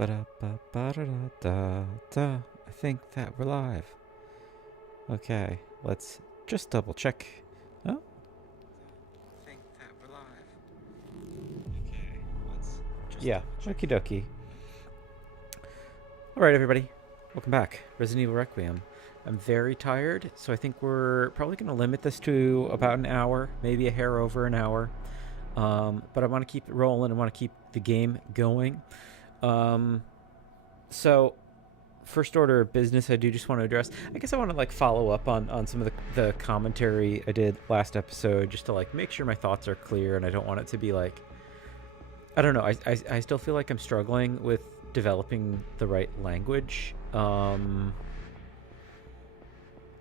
Ba-da-ba-ba-da-da-da. I think that we're live. Okay, let's just double check. Oh, I think that we're live. Okay, let's just yeah, okie dokie. All right, everybody, welcome back. Resident Evil Requiem. I'm very tired, so I think we're probably going to limit this to about an hour, maybe a hair over an hour. But I want to keep it rolling. I want to keep the game going. So first order of business, I do just want to address, I guess I want to like follow up on some of the commentary I did last episode, just to like make sure my thoughts are clear, and I don't want it to be like, I don't know, I still feel like I'm struggling with developing the right language.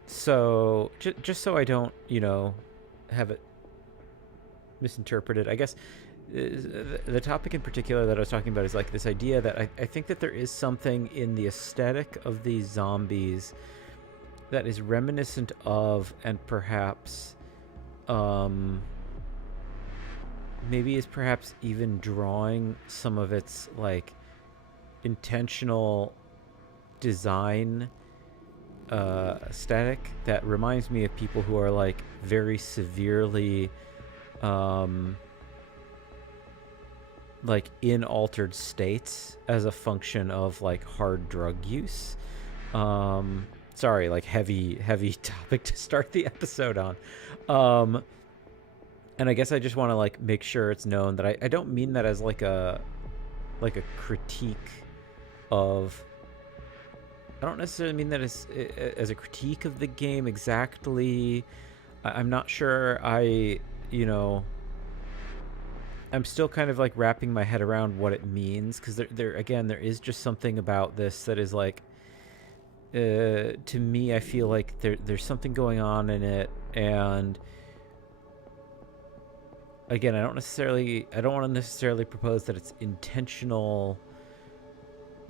So just so I don't, have it misinterpreted, I guess. The topic in particular that I was talking about is like this idea that I think that there is something in the aesthetic of these zombies that is reminiscent of, and perhaps maybe is perhaps even drawing some of its like intentional design aesthetic that reminds me of people who are like very severely like in altered states as a function of like hard drug use. Sorry, like heavy topic to start the episode on. And I guess I just want to like make sure it's known that I don't mean that as like a critique of, I don't necessarily mean that as a critique of the game exactly. I'm not sure I'm still kind of like wrapping my head around what it means, because there is just something about this that is like, to me, I feel like there's something going on in it, and again, I don't want to necessarily propose that it's intentional,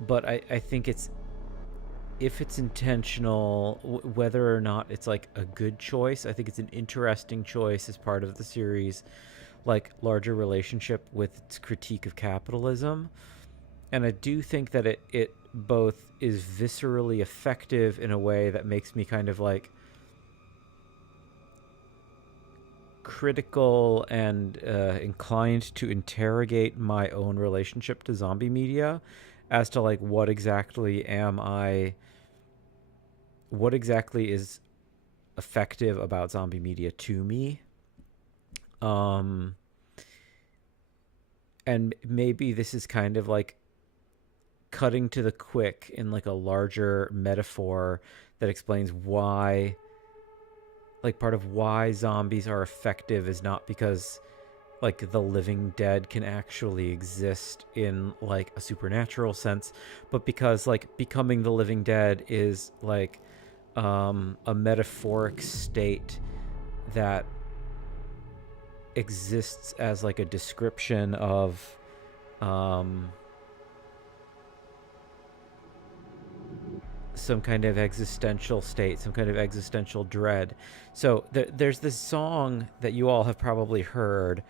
but I think if it's intentional, whether or not it's like a good choice, I think it's an interesting choice as part of the series like larger relationship with its critique of capitalism. And I do think that it both is viscerally effective in a way that makes me kind of like critical and inclined to interrogate my own relationship to zombie media as to like what exactly is effective about zombie media to me. And maybe this is kind of like cutting to the quick in like a larger metaphor that explains why, like, part of why zombies are effective is not because like the living dead can actually exist in like a supernatural sense, but because like becoming the living dead is like a metaphoric state that exists as like a description of some kind of existential state, some kind of existential dread. So there's this song that you all have probably heard.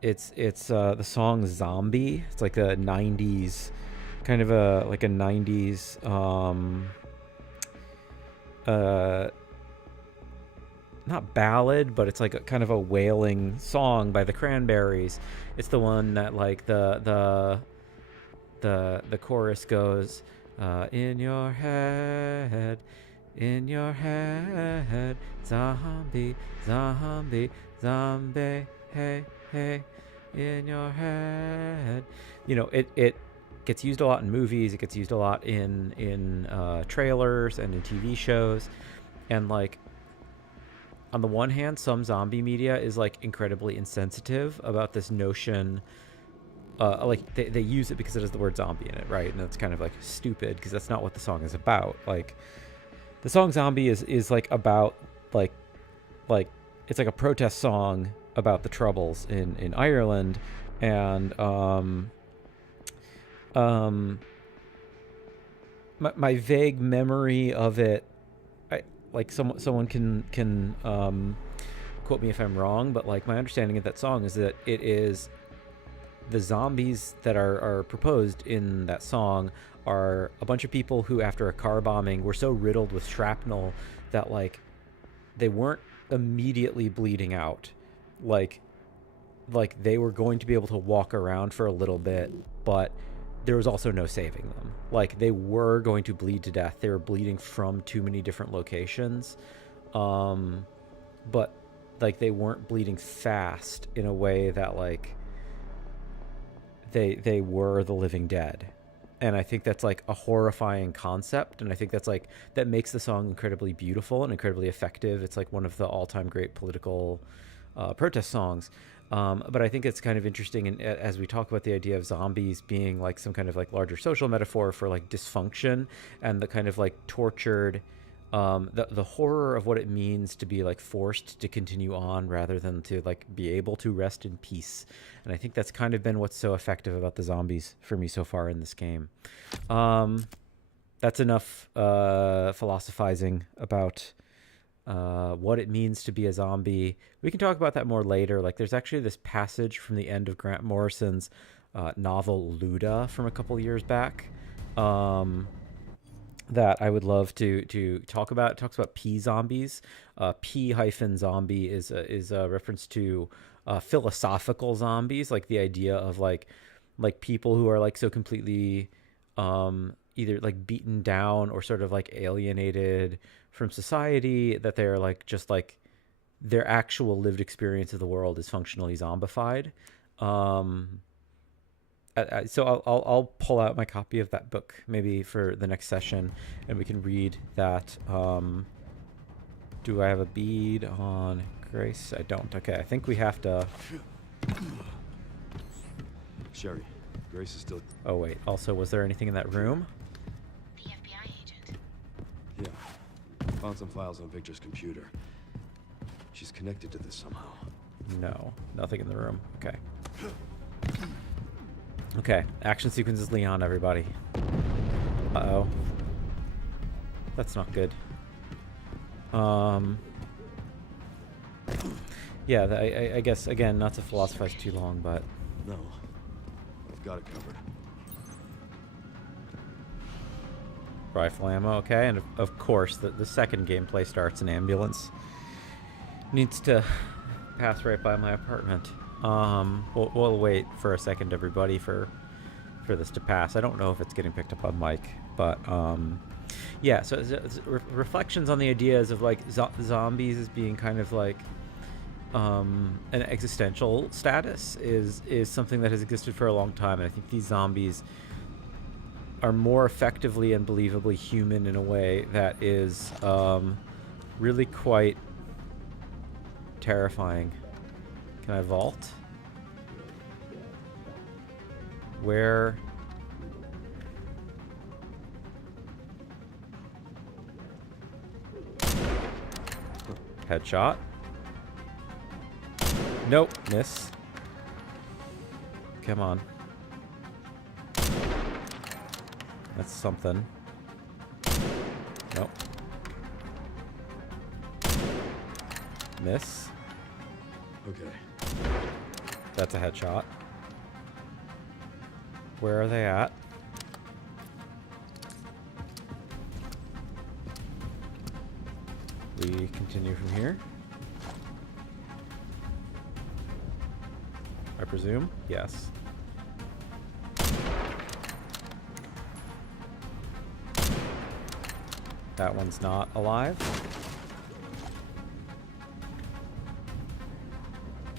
It's the song Zombie. It's like a 90s kind of a 90s not ballad, but it's like a kind of a wailing song by the Cranberries. It's the one that like the chorus goes, in your head, zombie, zombie, zombie, hey, hey, in your head. It gets used a lot in movies. It gets used a lot in trailers and in TV shows. And like, on the one hand, some zombie media is like incredibly insensitive about this notion. Like they use it because it has the word zombie in it, right? And that's kind of like stupid because that's not what the song is about. Like the song Zombie is like about like it's like a protest song about the troubles in Ireland. And my vague memory of it, like someone can quote me if I'm wrong, but like my understanding of that song is that it is the zombies that are proposed in that song are a bunch of people who, after a car bombing, were so riddled with shrapnel that like they weren't immediately bleeding out. Like they were going to be able to walk around for a little bit, but there was also no saving them. Like they were going to bleed to death. They were bleeding from too many different locations. But like they weren't bleeding fast in a way that like they were the living dead. And I think that's like a horrifying concept, and I think that's like that makes the song incredibly beautiful and incredibly effective. It's like one of the all-time great political protest songs. But I think it's kind of interesting, and as we talk about the idea of zombies being like some kind of like larger social metaphor for like dysfunction and the kind of like tortured, the horror of what it means to be like forced to continue on rather than to like be able to rest in peace. And I think that's kind of been what's so effective about the zombies for me so far in this game. That's enough philosophizing about what it means to be a zombie. We can talk about that more later. Like there's actually this passage from the end of Grant Morrison's novel Luda from a couple years back that I would love to talk about. It talks about P zombies. P-zombie is a reference to philosophical zombies, like the idea of like people who are like so completely either like beaten down or sort of like alienated from society that they're like just like their actual lived experience of the world is functionally zombified. So I'll pull out my copy of that book maybe for the next session, and we can read that. Do I have a bead on Grace? I don't. Okay, I think we have to. Sherry, Grace is still. Oh wait. Also, was there anything in that room? The FBI agent. Yeah, found some files on Victor's computer. She's connected to this somehow. No, nothing in the room. Okay. Okay, action sequence is Leon, everybody. Uh-oh. That's not good. Yeah, I guess, again, not to philosophize too long, but... No, I've got it covered. Rifle ammo, okay, and of course, the second gameplay starts, an ambulance needs to pass right by my apartment. We'll wait for a second, everybody, for this to pass. I don't know if it's getting picked up on mic, but yeah. So reflections on the ideas of like zombies as being kind of like an existential status is something that has existed for a long time, and I think these zombies are more effectively and believably human in a way that is really quite terrifying. Can I vault? Where? Headshot. Nope, miss. Come on. That's something. Nope. Miss. Okay. That's a headshot. Where are they at? We continue from here. I presume? Yes. That one's not alive.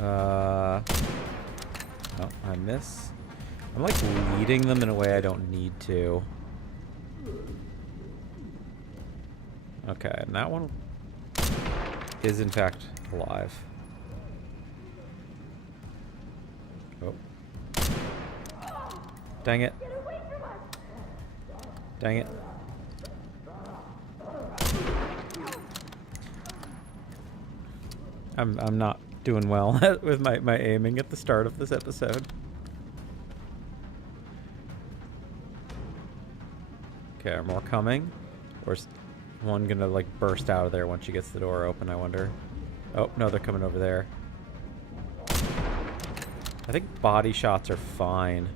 Oh, I miss. I'm like leading them in a way I don't need to. Okay, and that one is in fact alive. Oh. Dang it. Dang it. I'm not doing well with my aiming at the start of this episode. Okay, are more coming? Or is one gonna like burst out of there once she gets the door open, I wonder? Oh, no, they're coming over there. I think body shots are fine.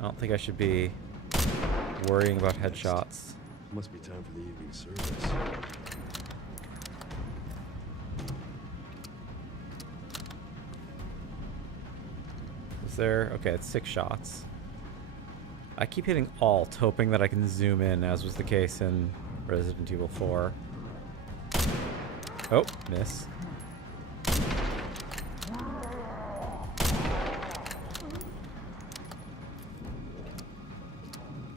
I don't think I should be worrying about headshots. Must be time for the evening service. Is there... Okay, it's 6 shots. I keep hitting Alt, hoping that I can zoom in, as was the case in Resident Evil 4. Oh, miss.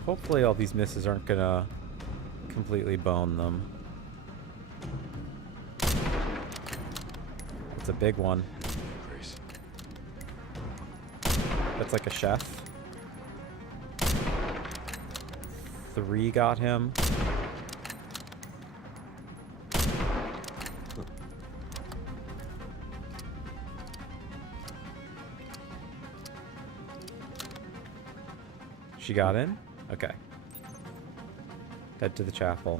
Hopefully all these misses aren't gonna completely bone them. It's a big one. Grace. That's like a chef. 3 got him. She got in? Okay. Head to the chapel.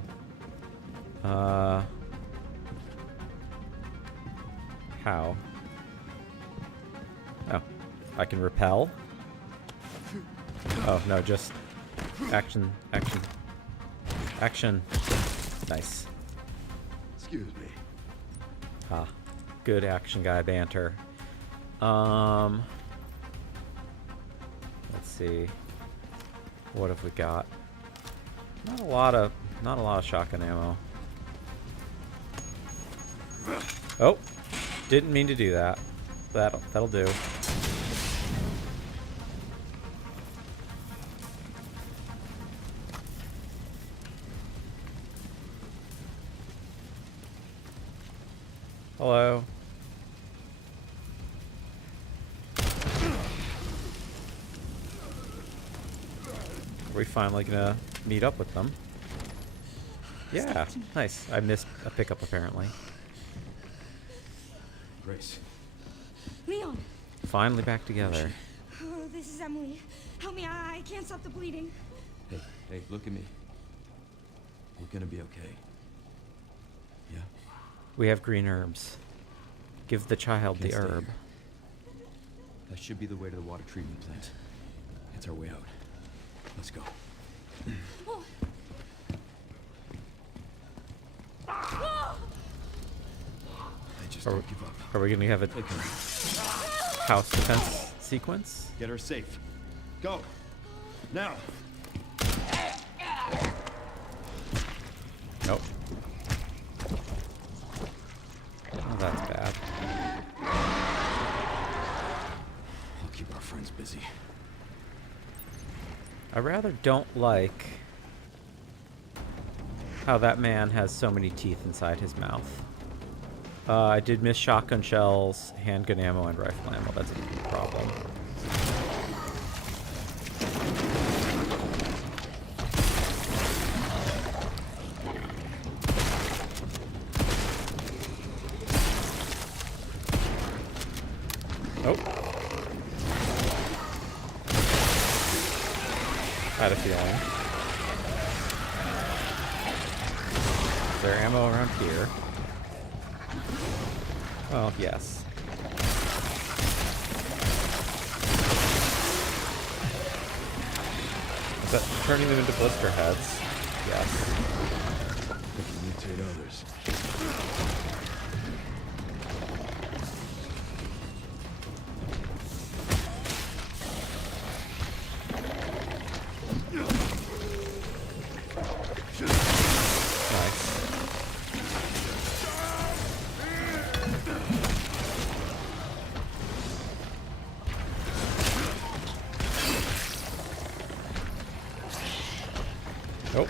How? Oh. I can repel? Oh, no, just... Action. Action. Action. Nice. Excuse me. Ah. Good action guy banter. Let's see. What have we got? Not a lot of shotgun ammo. Oh, didn't mean to do that. That'll do. Hello. Are we finally gonna meet up with them? Yeah, nice. I missed a pickup apparently. Grace. Leon! Finally back together. Oh, this is Emily. Help me, I can't stop the bleeding. Hey, look at me. We're gonna be okay. Yeah? We have green herbs. Give the child the Can't stay herb. here. That should be the way to the water treatment plant. It's our way out. Let's go. Oh. Oh. I just don't give up. Are we gonna have a Take her. house defense sequence? Get her safe. Go. Now. Nope. Oh, that's bad. I'll keep our friends busy. I rather don't like how that man has so many teeth inside his mouth. I did miss shotgun shells, handgun ammo, and rifle ammo. That's a problem. Oh. Had a feeling. Is there ammo around here? Oh, yes. Is that turning them into blister heads? Yes. We can mutate others. Nice. Nope.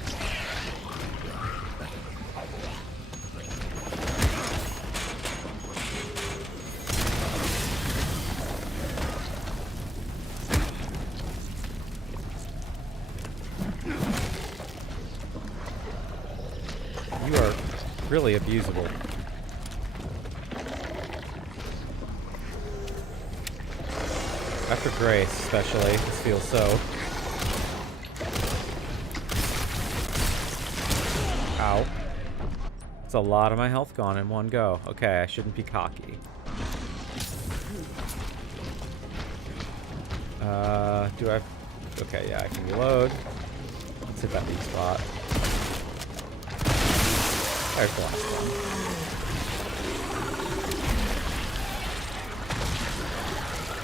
You are really abusable. After Grace, especially, this feels so... Ow. It's a lot of my health gone in one go. Okay, I shouldn't be cocky. Do I... Okay, yeah, I can reload. Let's hit that weak spot. There's the last one.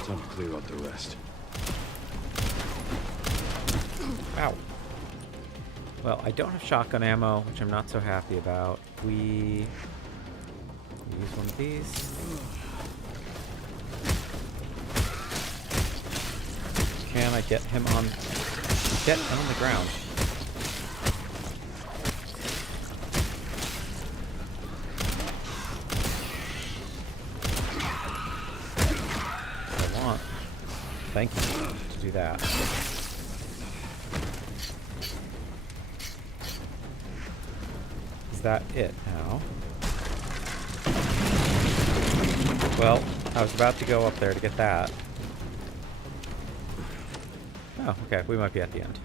Time to clear out the rest. Ow. Well, I don't have shotgun ammo, which I'm not so happy about. We use one of these. Can I get him on... Get him on the ground. I want. Thank you to do that. Is that it now? Well, I was about to go up there to get that. Oh, okay, we might be at the end.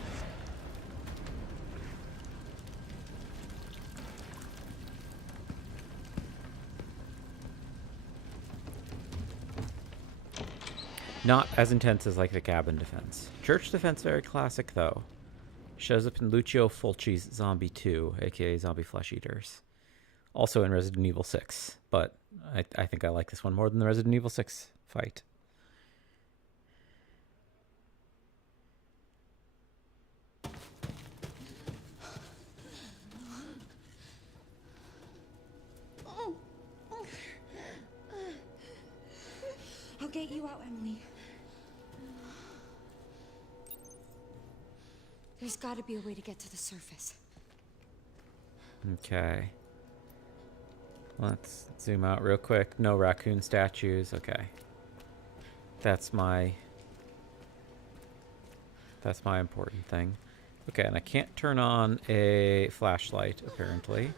Not as intense as like the cabin defense. Church defense, very classic though. Shows up in Lucio Fulci's Zombie 2, a.k.a. Zombie Flesh Eaters. Also in Resident Evil 6, but I think I like this one more than the Resident Evil 6 fight. I'll get you out, Emily. There's got to be a way to get to the surface. Okay. Let's zoom out real quick. No raccoon statues. Okay. That's my important thing. Okay, and I can't turn on a flashlight, apparently.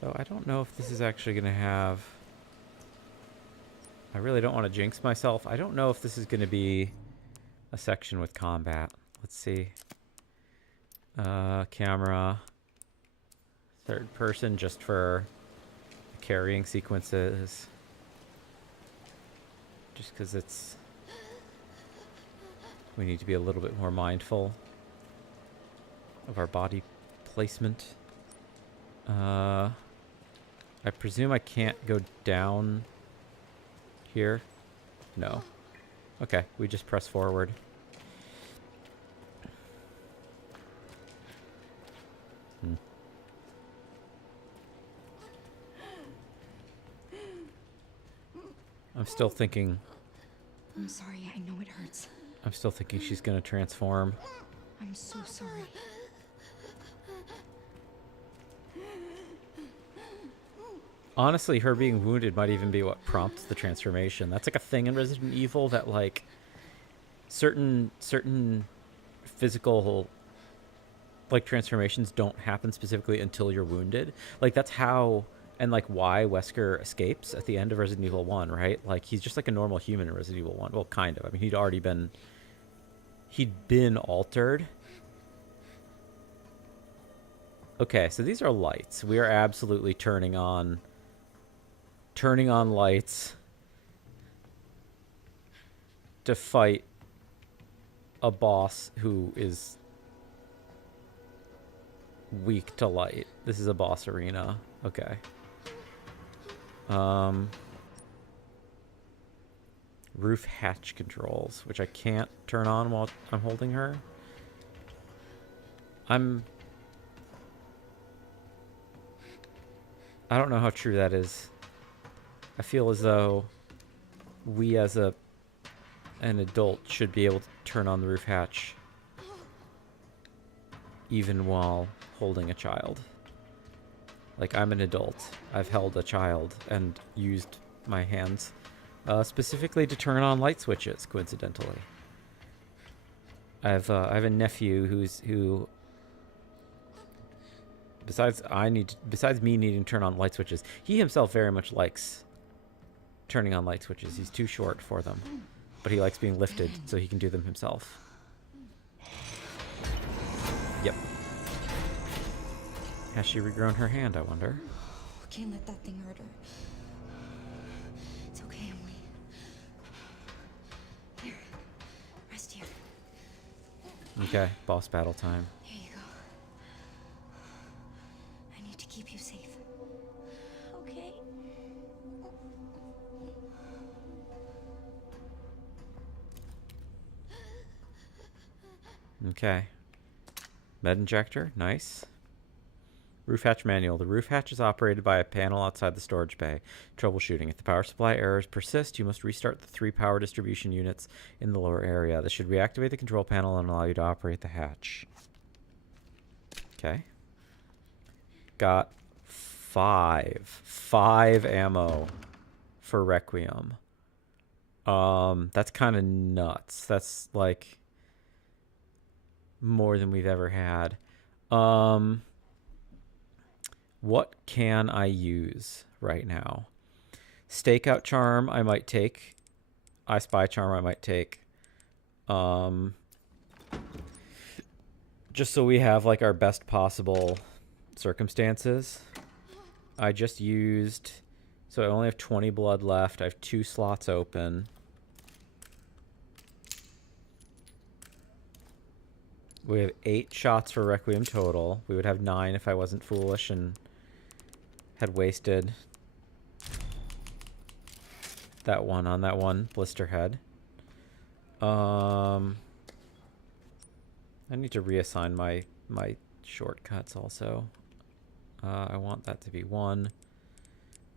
Though I don't know if this is actually going to have... I really don't want to jinx myself. I don't know if this is going to be a section with combat. Let's see. Camera. Third person just for carrying sequences. Just because it's... We need to be a little bit more mindful of our body placement. I presume I can't go down here? No. Okay, we just press forward. I'm still thinking... I'm sorry, I know it hurts. I'm still thinking she's gonna transform. I'm so sorry. Honestly, her being wounded might even be what prompts the transformation. That's like a thing in Resident Evil that like certain physical like transformations don't happen specifically until you're wounded. Like that's how and like why Wesker escapes at the end of Resident Evil 1, right? Like he's just like a normal human in Resident Evil 1. Well, kind of. I mean, he'd been altered. Okay, so these are lights. We are absolutely turning on lights to fight a boss who is weak to light. This is a boss arena. Okay. Roof hatch controls, which I can't turn on while I'm holding her. I don't know how true that is. I feel as though we as an adult should be able to turn on the roof hatch even while holding a child. Like, I'm an adult. I've held a child and used my hands specifically to turn on light switches, coincidentally. I have a nephew who besides me needing to turn on light switches, he himself very much likes turning on light switches. He's too short for them, but he likes being lifted so he can do them himself. Yep. Has she regrown her hand, I wonder? We can't let that thing hurt her. It's okay, Emily. Okay, boss battle time. Here you go. I need to keep you safe. Okay. Okay. Med injector, nice. Roof hatch manual. The roof hatch is operated by a panel outside the storage bay. Troubleshooting. If the power supply errors persist, you must restart the 3 power distribution units in the lower area. This should reactivate the control panel and allow you to operate the hatch. Okay. Got 5 ammo for Requiem. That's kind of nuts. That's like more than we've ever had. What can I use right now? Stakeout charm I might take. I spy charm I might take. Just so we have like our best possible circumstances. I just used, so I only have 20 blood left. I have 2 slots open. We have 8 shots for Requiem total. We would have 9 if I wasn't foolish and had wasted that one on that one blister head. I need to reassign my shortcuts also. I want that to be 1.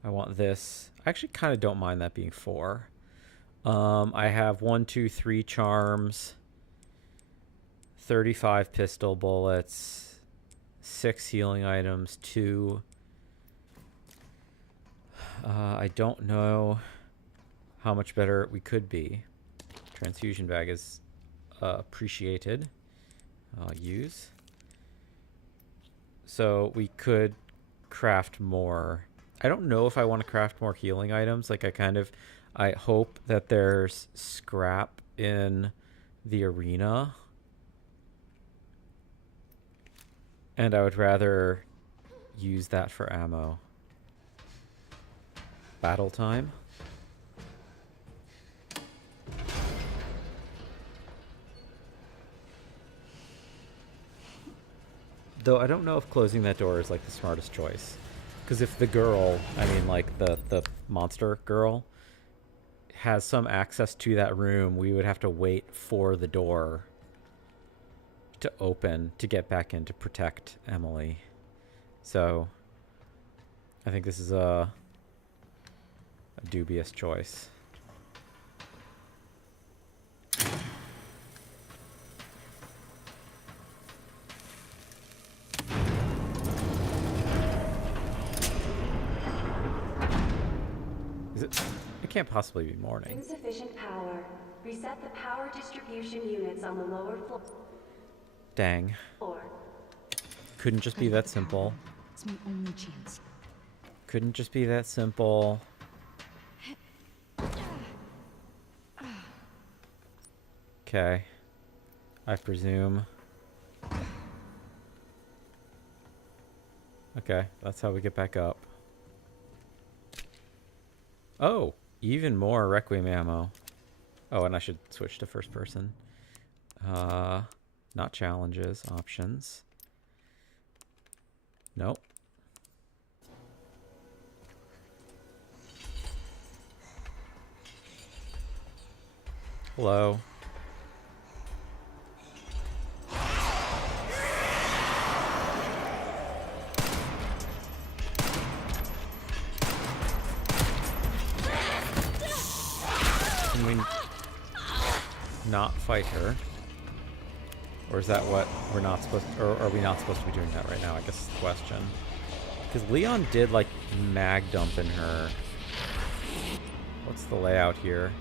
I want this. I actually kind of don't mind that being 4. I have 1, 2, 3 charms, 35 pistol bullets, 6 healing items, 2. I don't know how much better we could be. Transfusion bag is appreciated. I'll use. So we could craft more. I don't know if I want to craft more healing items. Like I hope that there's scrap in the arena. And I would rather use that for ammo. Battle time. Though I don't know if closing that door is like the smartest choice. Because if the girl, I mean like the monster girl, has some access to that room, we would have to wait for the door to open to get back in to protect Emily. So I think this is a dubious choice. Is it? It can't possibly be morning. Insufficient power. Reset the power distribution units on the lower floor. Dang. Couldn't just be that simple. It's my only chance. Couldn't just be that simple. Okay. I presume. Okay, that's how we get back up. Oh, even more Requiem ammo. Oh, and I should switch to first person. Not challenges, options. Nope. Hello. Can we not fight her? Or is that what we're not supposed to, or are we not supposed to be doing that right now? I guess is the question. Because Leon did like mag dump in her. What's the layout here?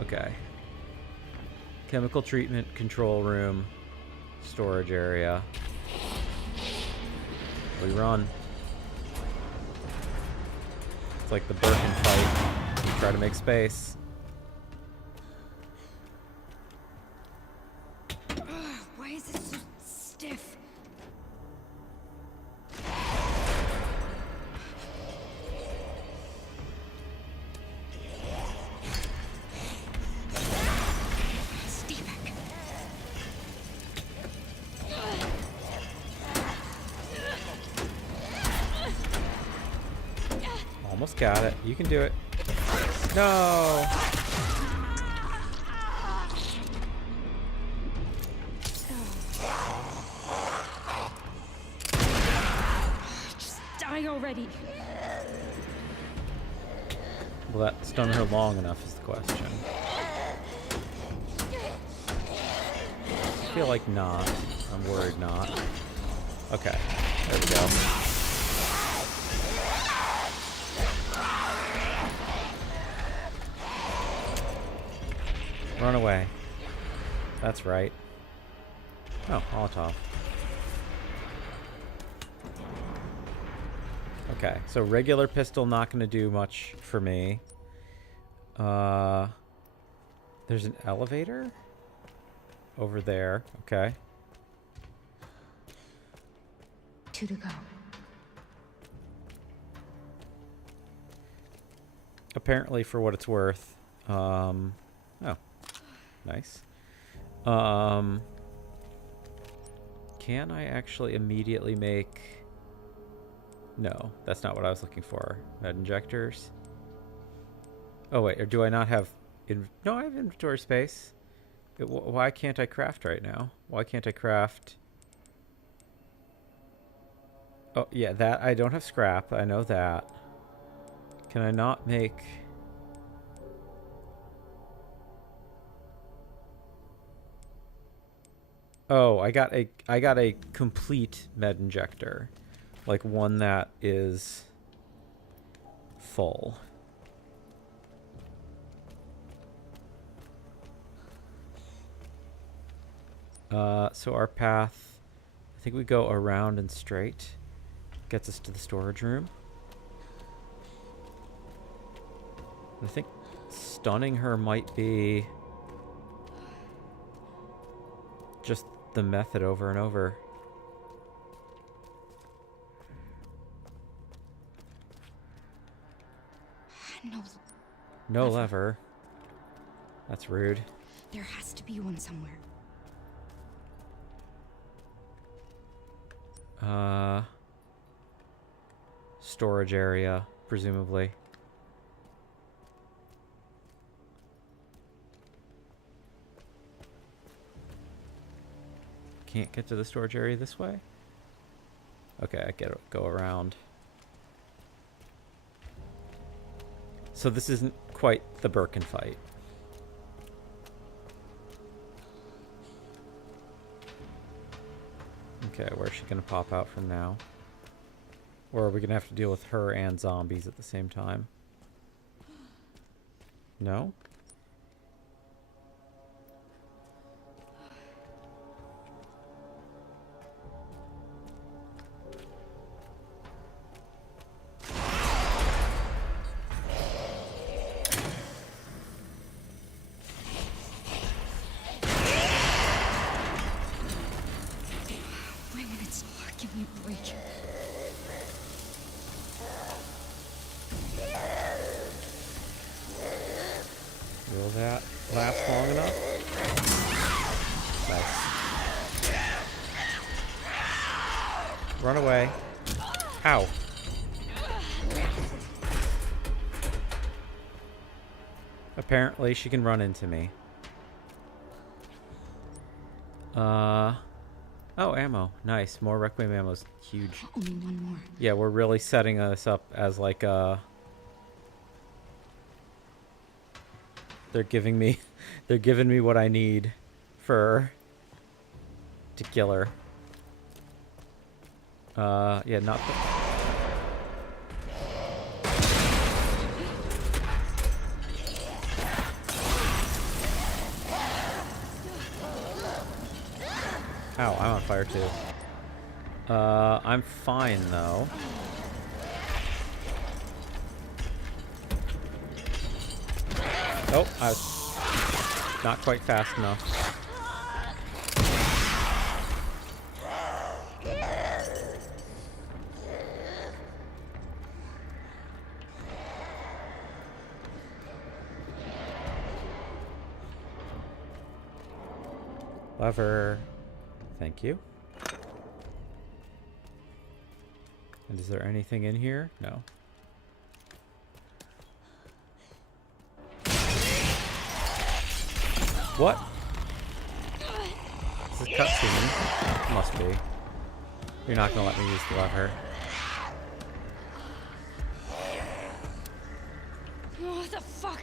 Okay. Chemical treatment control room, storage area. We run. It's like the Birkin fight. We try to make space. Why is it so stiff? Almost got it. You can do it. No! Just die already. Will that stun her long enough is the question. I feel like not. I'm worried not. Okay. There we go. Run away. That's right. Oh, Molotov. Okay, so regular pistol not going to do much for me. There's an elevator over there. Okay. 2 to go. Apparently, for what it's worth. Oh, nice. Can I actually immediately make... No, that's not what I was looking for. Med injectors. Oh, wait, or do I not have... No, I have inventory space. Why can't I craft right now? Why can't I craft... Oh, yeah, that... I don't have scrap. I know that. Can I not make... Oh, I got a complete med injector. Like one that is full. So our path, I think we go around and straight. Gets us to the storage room. I think stunning her might be just the method over and over. No lever. That's rude. There has to be one somewhere. Storage area, presumably. Can't get to the storage area this way? Okay, I gotta go around. So this isn't quite the Birkin fight. Okay, where's she gonna pop out from now? Or are we gonna have to deal with her and zombies at the same time? No? Will that last long enough? Nice. Run away. Ow. Apparently she can run into me. Oh, ammo. Nice. More Requiem ammo's huge. Only one more. Yeah, we're really setting us up as like they're giving me what I need to kill her. Yeah, not the... Ow, I'm on fire too. I'm fine though. Oh, I was not quite fast enough. Lever. Thank you. And is there anything in here? No. What? Is this cutscene? Must be. You're not gonna let me use the lever. What the fuck?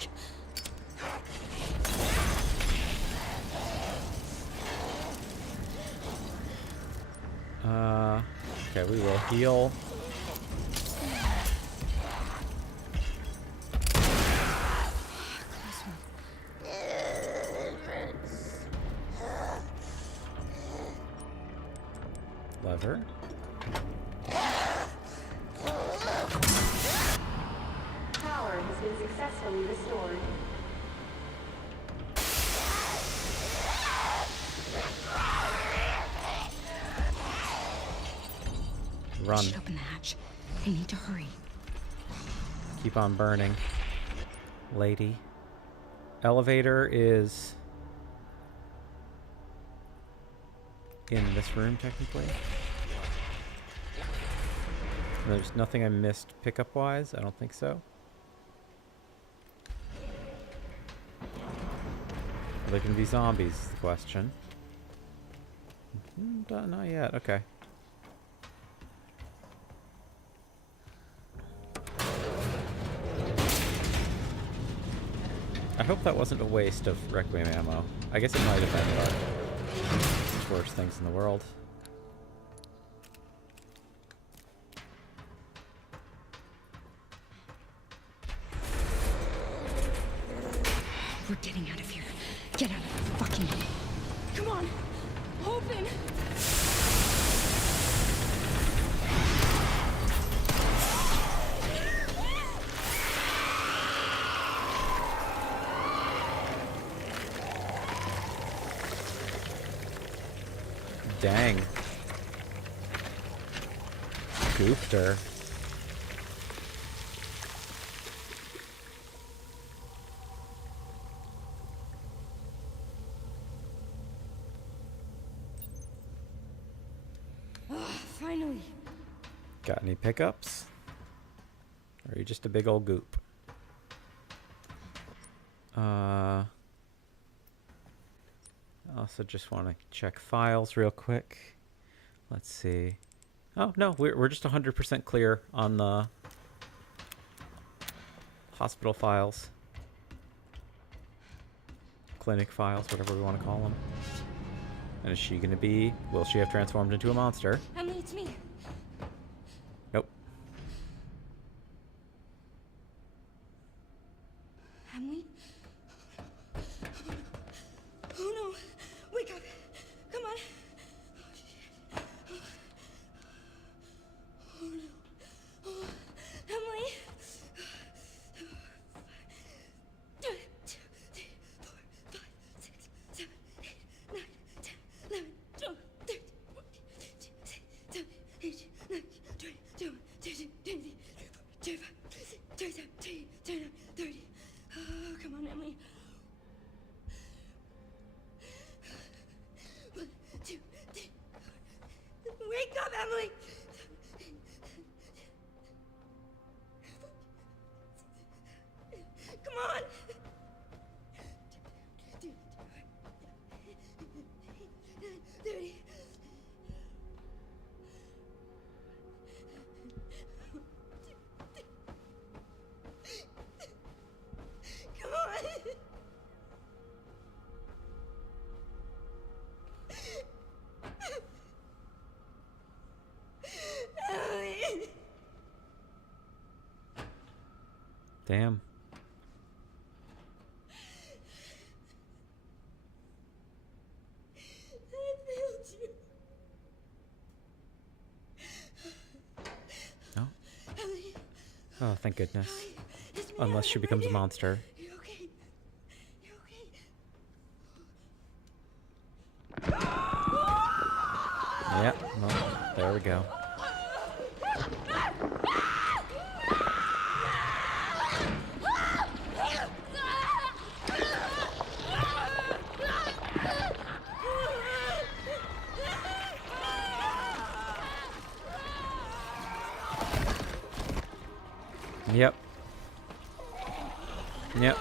Okay, we will heal. Lever. Power has been successfully restored. Run. Should open the hatch. I need to hurry. Keep on burning. Lady. Elevator is in this room, technically. There's nothing I missed pickup-wise? I don't think so. Are they gonna be zombies, is the question. Not yet, okay. I hope that wasn't a waste of Requiem ammo. I guess it might have been, but there's worse things in the world. We're getting out of here. Get out of the fucking way. Come on. Open. Dang. Goofed her. Finally. Got any pickups? Or are you just a big old goop? Also just want to check files real quick. Let's see. Oh, no, we're just 100% clear on the hospital files. Clinic files, whatever we want to call them. And is she going to be... Will she have transformed into a monster? Emily, it's me. Nope. Emily? Oh no! Wake up! Come on! Oh no! Oh, Emily! 1, 2, 3, 4, 5, 6, 7, 8, 9, 10, 11, 12, 13, 14, 15, 16, 17, 18, 19, 20, 21, 22, 23, 24, 25, 26, 27, 28, 29, 30. Oh, come on, Emily. 1, 2, 3, 4. Wake up, Emily! Come on! 30. Come on! Emily! Damn. I failed you. No? Emily, Oh, thank goodness. it's me, Unless she I'm becomes a right monster. here. You okay? You okay? Yeah, well, there we go. Yep. Yep.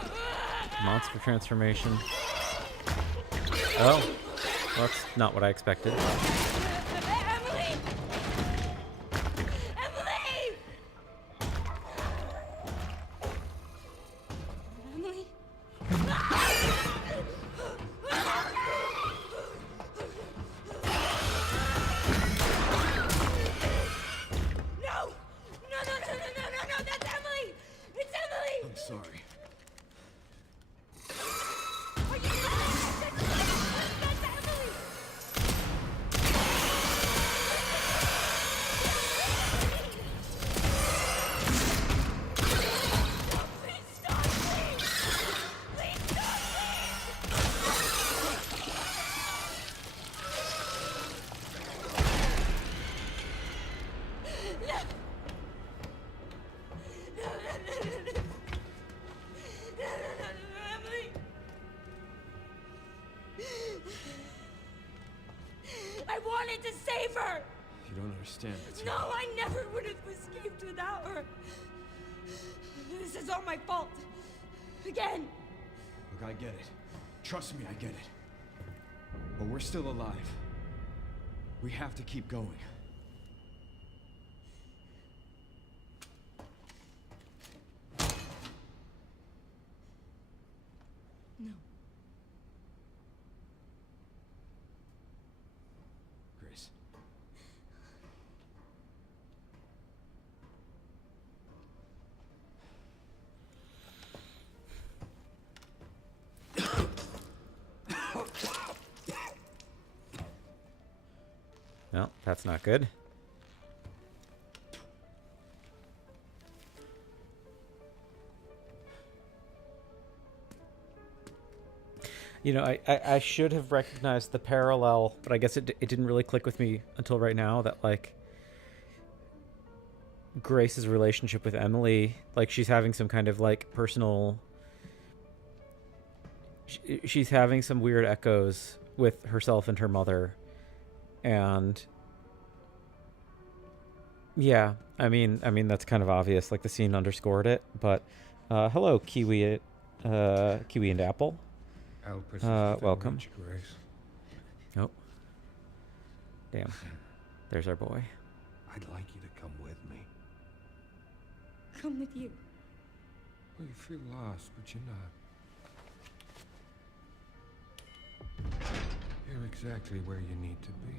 Monster transformation. Oh, well, that's not what I expected. Emily! Emily! Emily? No! No, that's Emily! It's Emily! I'm sorry. Are you That's Emily! Please stop, please! Please stop, Emily! I wanted to save her! You don't understand. It's No, I never would have escaped without her. This is all my fault. Again. Look, I get it. Trust me, I get it. But we're still alive. We have to keep going. No. Grace. No, that's not good. You know, I should have recognized the parallel, but I guess it didn't really click with me until right now that, like, Grace's relationship with Emily, like, she's having some kind of, like, personal... She's having some weird echoes with herself and her mother. And... yeah, I mean that's kind of obvious. Like, the scene underscored it, but... hello, Kiwi and Apple. Welcome. Grace. Oh. Damn. There's our boy. I'd like you to come with me. Come with you. Well, you feel lost, but you're not. You're exactly where you need to be.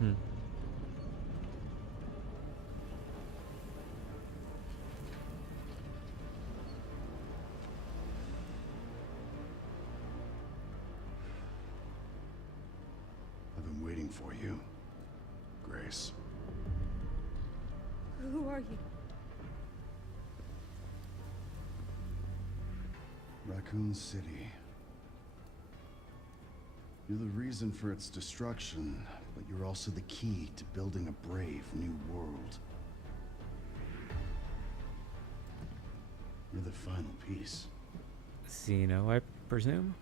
Hmm. I've been waiting for you, Grace. Who are you? Raccoon City. You're the reason for its destruction, but you're also the key to building a brave new world. You're the final piece. Xeno, I presume?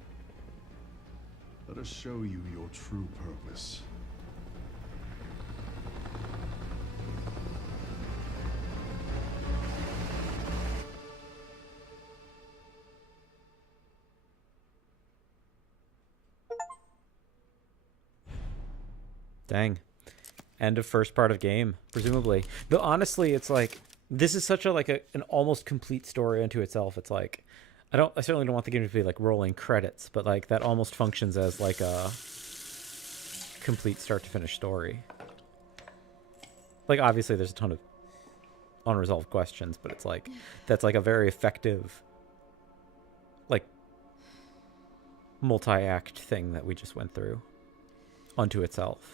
Let us show you your true purpose. Dang. End of first part of game, presumably. Though honestly, it's like, this is such a an almost complete story unto itself. It's like, I certainly don't want the game to be like rolling credits, but like that almost functions as like a complete start to finish story. Like, obviously there's a ton of unresolved questions, but it's like, that's like a very effective like multi-act thing that we just went through unto itself.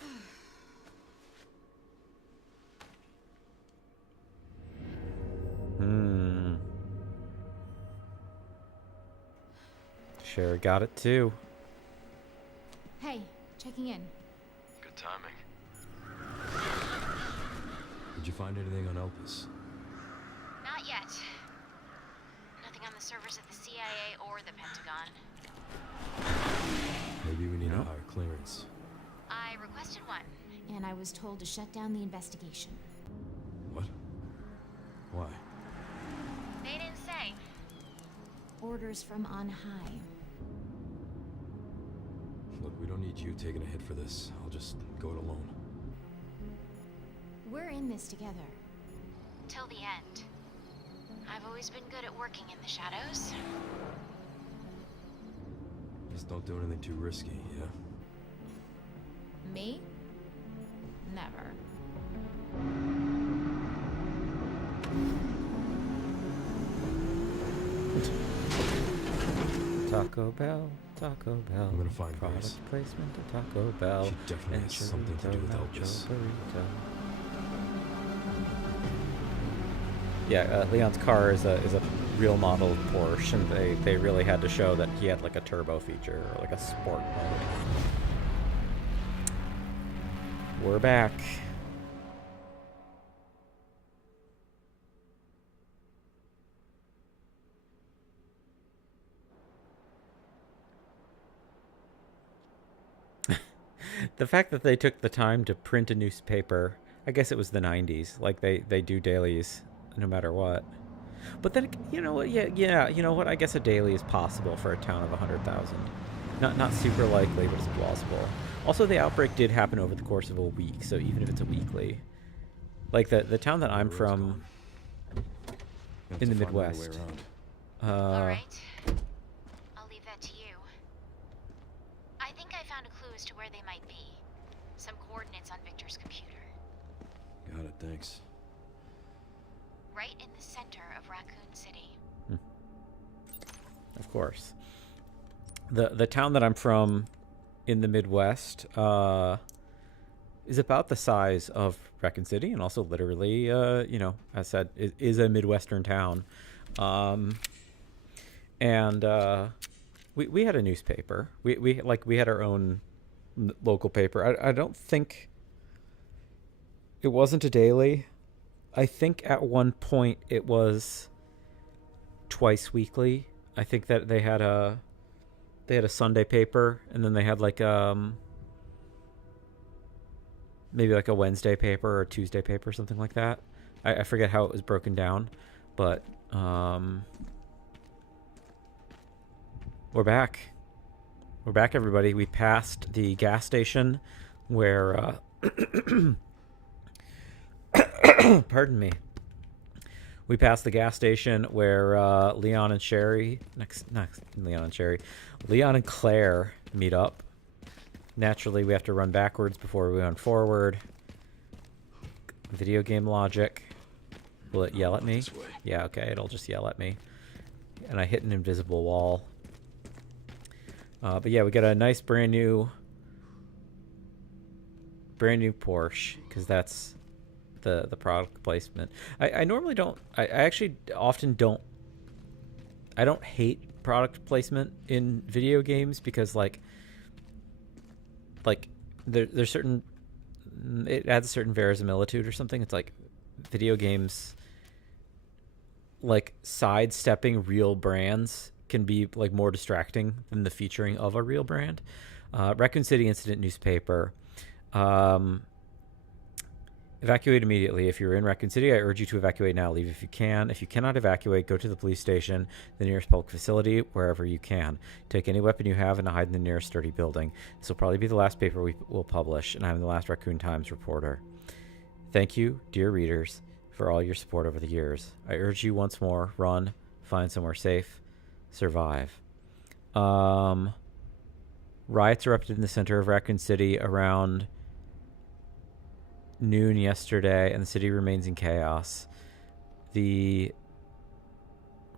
Sure got it too. Hey, checking in. Good timing. Did you find anything on Elpis? Not yet. Nothing on the servers at the CIA or the Pentagon. Maybe we need a Nope. higher clearance. I requested one. And I was told to shut down the investigation. What? Why? They didn't say. orders from on high. Look, we don't need you taking a hit for this. I'll just go it alone. We're in this together. Till the end. I've always been good at working in the shadows. Just don't do anything too risky, yeah? Me? Never. Taco Bell, Taco Bell. I'm gonna find product Grace. placement at Taco Bell. She definitely has something to do with Nacho Elvis. burrito. Yeah, Leon's car is a real model Porsche, and they really had to show that he had like a turbo feature or like a sport mode. We're back. The fact that they took the time to print a newspaper, I guess it was the 90s, like they do dailies no matter what. But then, you know what, yeah, you know what, I guess a daily is possible for a town of 100,000. Not super likely, but it's plausible. Also, the outbreak did happen over the course of a week, so even if it's a weekly. Like the town that I'm from in the Midwest. Alright. I'll leave that to you. I think I found a clue as to where they might be. Some coordinates on Victor's computer. Got it, thanks. Right in the center of Raccoon City. Of course. The town that I'm from in the Midwest is about the size of Raccoon City, and also literally, you know, as I said, is a Midwestern town. And we had a newspaper. We had our own local paper. I don't think it wasn't a daily. I think at one point it was twice weekly. I think that they had a Sunday paper, and then they had like maybe like a Wednesday paper or a Tuesday paper, something like that. I forget how it was broken down, but we're back. We're back, everybody. We passed the gas station where pardon me. We passed the gas station where Leon and Claire meet up. Naturally, we have to run backwards before we run forward. Video game logic. Will it yell at me? Yeah, okay, it'll just yell at me. And I hit an invisible wall. But yeah, we got a nice brand new Porsche, because that's the product placement. I normally don't. I actually often don't. I don't hate product placement in video games, because like there's certain, it adds a certain verisimilitude or something. It's like video games, like sidestepping real brands can be like more distracting than the featuring of a real brand. Raccoon City Incident newspaper. Evacuate immediately. If you're in Raccoon City, I urge you to evacuate now. Leave if you can. If you cannot evacuate, go to the police station, the nearest public facility, wherever you can. Take any weapon you have and hide in the nearest sturdy building. This will probably be the last paper we will publish, and I'm the last Raccoon Times reporter. Thank you, dear readers, for all your support over the years. I urge you once more, run, find somewhere safe, survive. Riots erupted in the center of Raccoon City around noon yesterday, and the city remains in chaos. The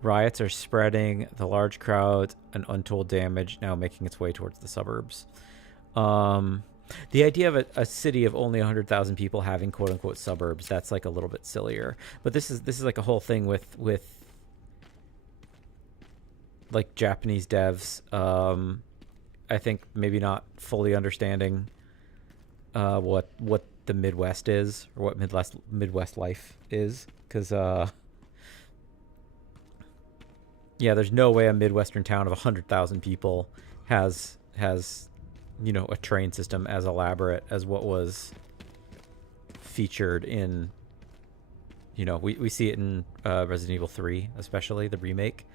riots are spreading, the large crowds and untold damage now making its way towards the suburbs. The idea of a city of only 100,000 people having quote unquote suburbs, that's like a little bit sillier. But this is like a whole thing with like Japanese devs, I think maybe not fully understanding what the Midwest is, or what Midwest life is, because yeah, there's no way a Midwestern town of 100,000 people has you know, a train system as elaborate as what was featured in, you know, we see it in Resident Evil 3, especially the remake.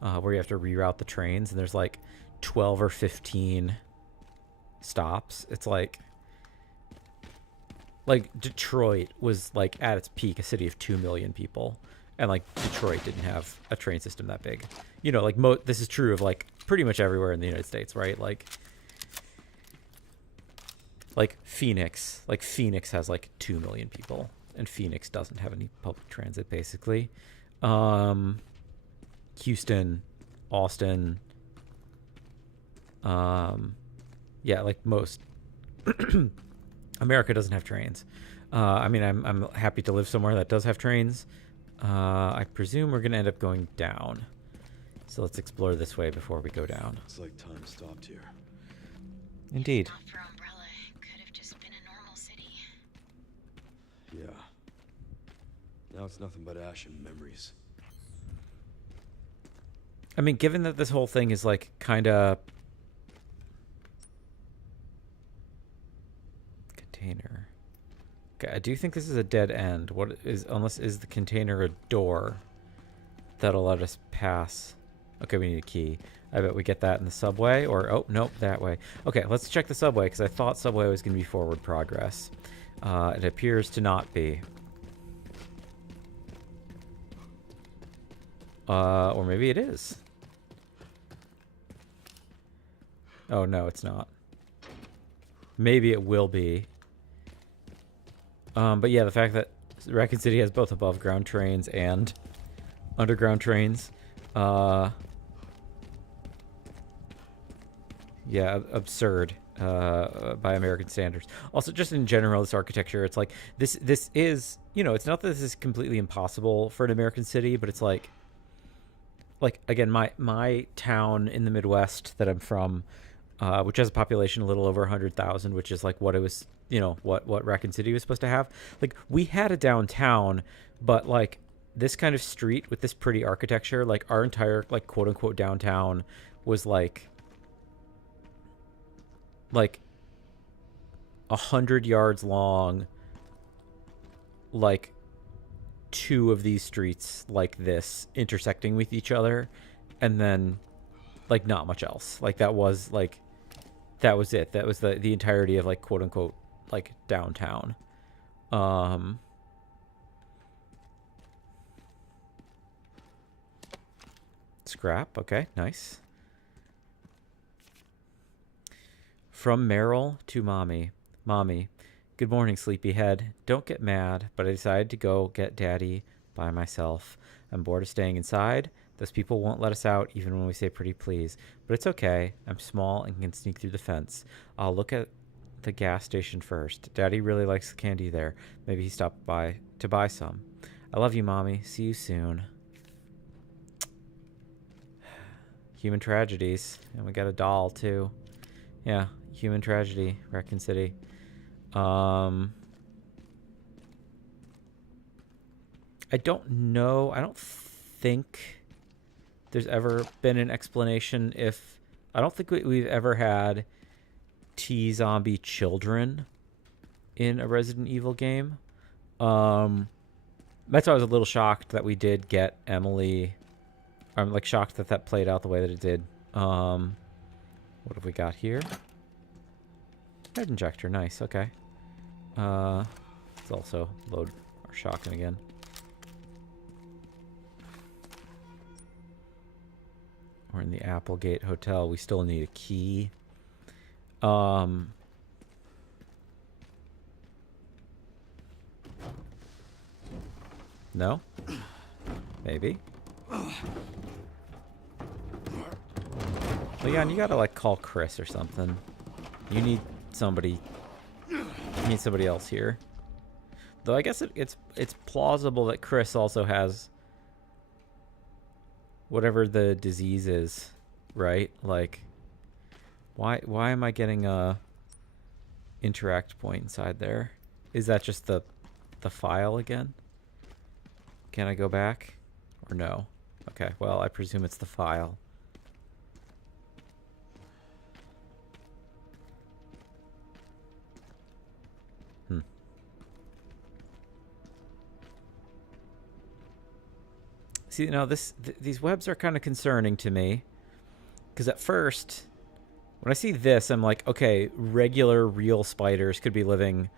where you have to reroute the trains, and there's like 12 or 15 stops. It's like Detroit was like at its peak a city of 2 million people, and like Detroit didn't have a train system that big. You know, like this is true of like pretty much everywhere in the United States, right? Like Phoenix has like 2 million people, and Phoenix doesn't have any public transit basically. Houston, Austin, yeah, like most America doesn't have trains. I mean, I'm happy to live somewhere that does have trains. I presume we're gonna end up going down, so let's explore this way before we go down. It's like time stopped here. Indeed. Not for Umbrella, it could have just been a normal city. Yeah. Now it's nothing but ash and memories. I mean, given that this whole thing is like kind of container. Okay, I do think this is a dead end. What is, unless is the container a door that'll let us pass? Okay, we need a key. I bet we get that in the subway, or oh nope, that way. Okay, let's check the subway because I thought subway was going to be forward progress. It appears to not be. Or maybe it is. Oh no, it's not. Maybe it will be. But yeah, the fact that Raccoon City has both above ground trains and underground trains, yeah, absurd by American standards. Also, just in general, this architecture, it's like this is, you know, it's not that this is completely impossible for an American city, but it's like again, my town in the Midwest that I'm from, which has a population a little over 100,000, which is like what it was, you know, what Raccoon City was supposed to have. Like, we had a downtown, but like this kind of street with this pretty architecture, like our entire like quote unquote downtown was like 100 yards long, like 2 of these streets like this intersecting with each other, and then like not much else. Like that was it. That was the entirety of like quote unquote like downtown. Scrap, okay, nice. From Meryl to Mommy. Mommy, good morning, sleepyhead. Don't get mad, but I decided to go get Daddy by myself. I'm bored of staying inside. Those people won't let us out even when we say pretty please. But it's okay. I'm small and can sneak through the fence. I'll look at the gas station first. Daddy really likes the candy there. Maybe he stopped by to buy some. I love you, Mommy. See you soon. Human tragedies. And we got a doll, too. Yeah, human tragedy. Raccoon City. I don't know. I don't think there's ever been an explanation if... I don't think we've ever had T-zombie children in a Resident Evil game. That's why I was a little shocked that we did get Emily. I'm like shocked that that played out the way that it did. What have we got here? Head injector, nice, okay. Let's also load our shotgun again. We're in the Applegate Hotel. We still need a key. No? Maybe. Leon, you gotta like call Chris or something. You need somebody. You need somebody else here. Though I guess it's plausible that Chris also has whatever the disease is, right? Like, why am I getting a interact point inside there? Is that just the file again? Can I go back or no? Okay, well, I presume it's the file. See, you know, these webs are kind of concerning to me. Because at first, when I see this, I'm like, okay, regular, real spiders could be living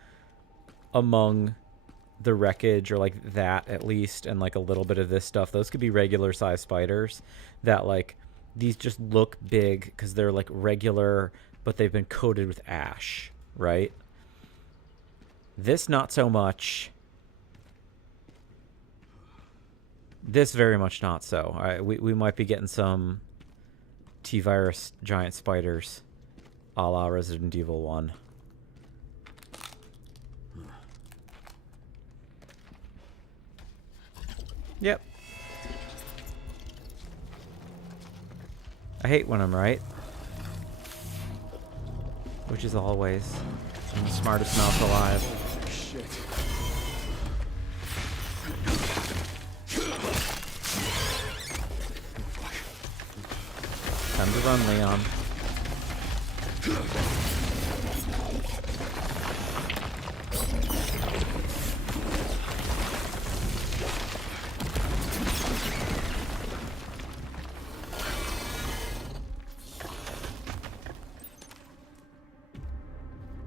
among the wreckage, or like that at least, and like a little bit of this stuff. Those could be regular sized spiders that, like, these just look big because they're like regular, but they've been coated with ash, right? This, not so much. This very much not so. All right, we might be getting some T-virus giant spiders a la Resident Evil 1. Yep. I hate when I'm right. Which is always. I'm the smartest mouse alive. Shit. Time to run, Leon.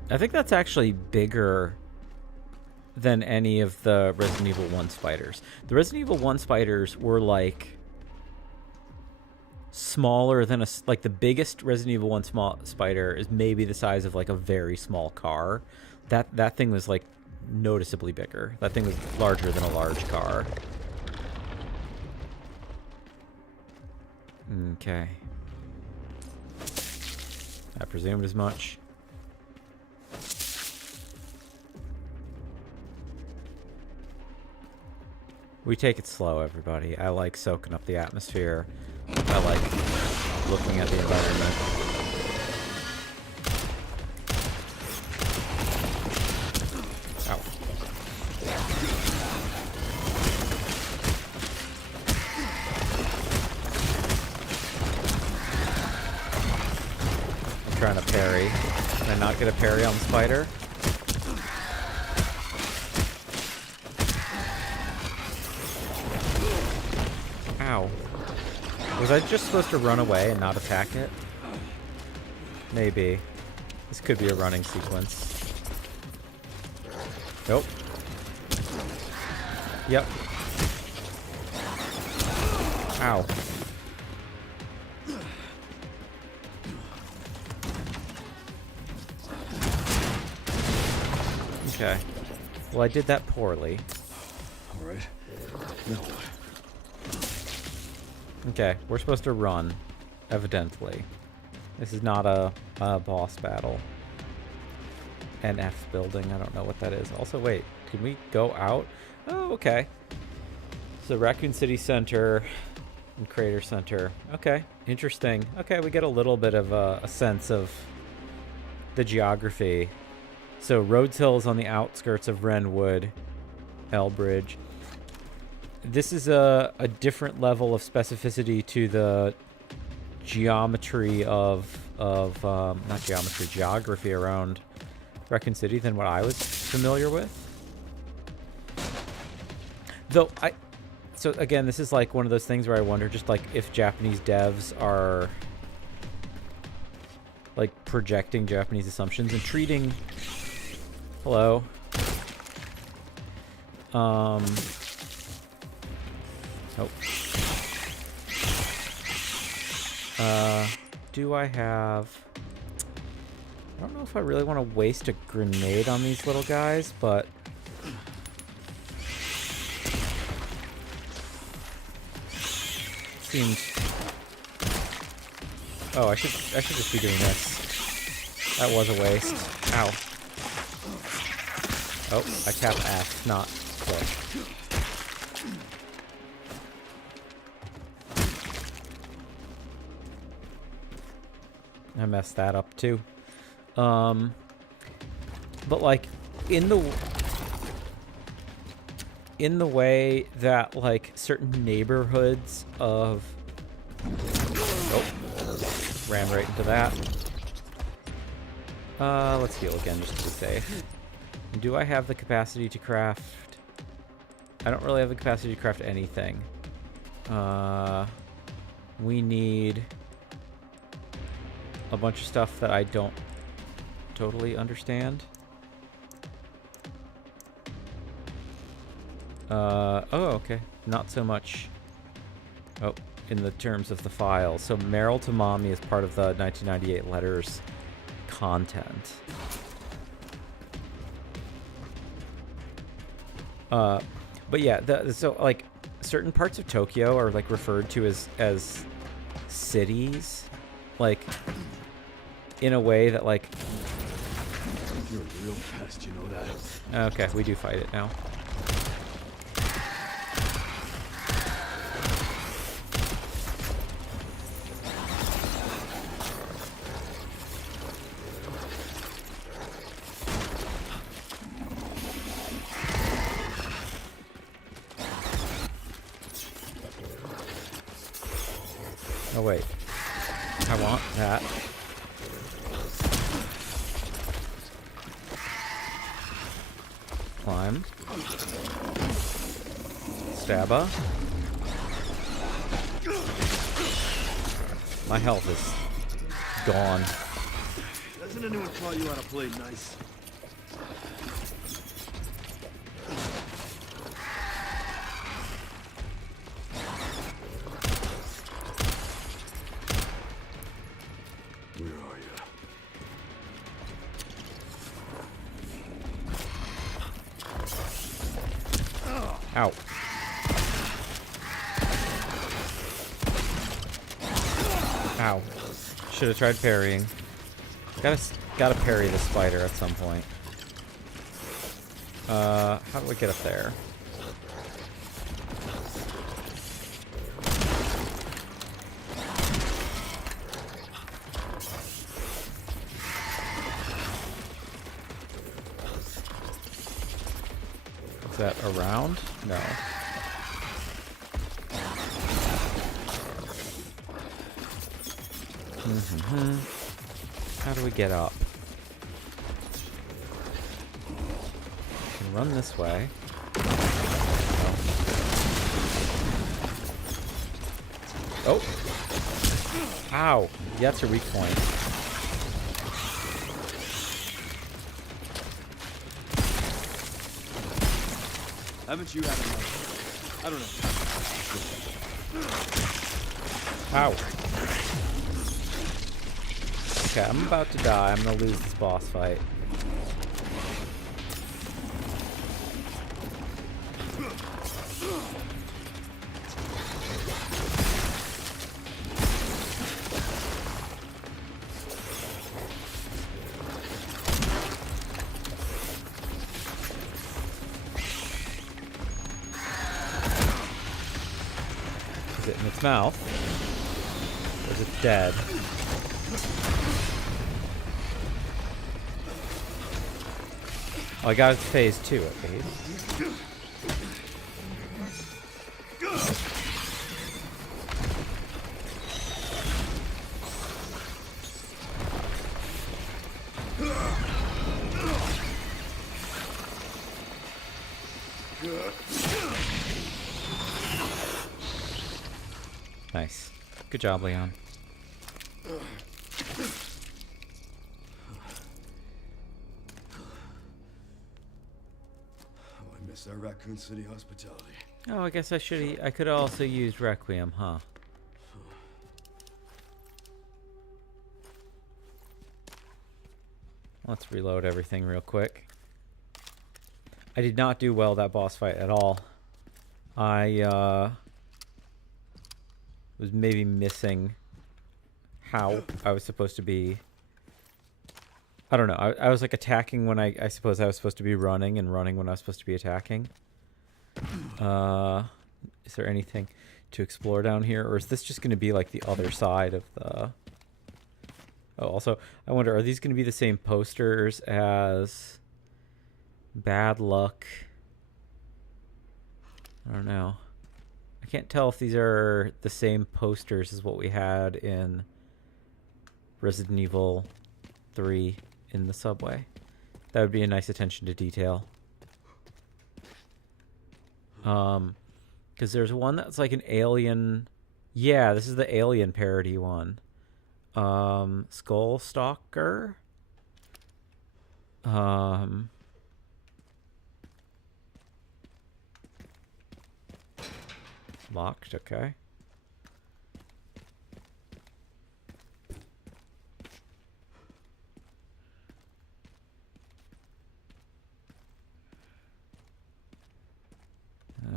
I think that's actually bigger than any of the Resident Evil 1 spiders. The Resident Evil 1 spiders were like smaller than like the biggest Resident Evil 1 small spider is maybe the size of like a very small car. That thing was like noticeably bigger. That thing was larger than a large car. Okay. I presumed as much. We take it slow, everybody. I like soaking up the atmosphere. I like looking at the environment. Ow. I'm trying to parry. Can I not get a parry on the spider? Ow. Was I just supposed to run away and not attack it? Maybe. This could be a running sequence. Nope. Yep. Ow. Okay. Well, I did that poorly. All right. No. Okay, we're supposed to run, evidently. This is not a boss battle. NF building, I don't know what that is. Also, wait, can we go out? Oh, okay. So Raccoon City Center and Crater Center. Okay, interesting. Okay, we get a little bit of a sense of the geography. So Rhodes Hill is on the outskirts of Wrenwood, Elbridge. This is a different level of specificity to the geometry geography around Raccoon City than what I was familiar with. Though so again, this is like one of those things where I wonder just like if Japanese devs are like projecting Japanese assumptions and treating, hello, oh. Do I have... I don't know if I really want to waste a grenade on these little guys, but... Seems... Oh, I should just be doing this. That was a waste. Ow. Oh, I tapped F, not click. I messed that up too. But like in the way that like certain neighborhoods of ran right into that. Let's heal again just to be safe. Do I have the capacity to craft? I don't really have the capacity to craft anything. We need a bunch of stuff that I don't totally understand. Oh, okay. Not so much. Oh, in the terms of the file. So Meryl to Mommy is part of the 1998 letters content. But yeah, so like certain parts of Tokyo are like referred to as cities, like in a way that like. You're a real pest, you know that. Okay, we do fight it now. Oh wait, I want that. Climb. Stabba. My health is gone. Hasn't anyone taught you how to play nice? Where are you? Ow. Ow. Should have tried parrying. Gotta parry the spider at some point. How do we get up there? Is that around? No. How do we get up? We can run this way. Oh! Ow! Yeah, that's a weak point. Haven't you had enough? I don't know. Ow. Okay, I'm about to die. I'm gonna lose this boss fight. Is it in its mouth? Or is it dead? Oh, I got its phase 2 at least. Nice. Good job, Leon. Our Raccoon City hospitality. Oh, I guess I could also use Requiem, huh? Let's reload everything real quick. I did not do well that boss fight at all. I was maybe missing how I was supposed to be. I don't know. I was like attacking when I suppose I was supposed to be running, and running when I was supposed to be attacking. Is there anything to explore down here, or is this just going to be like the other side of the... Oh, also, I wonder, are these going to be the same posters as Bad Luck? I don't know. I can't tell if these are the same posters as what we had in Resident Evil 3 in the subway. That would be a nice attention to detail. Because there's one that's like an alien. Yeah, this is the alien parody one. Skull Stalker. Locked, okay.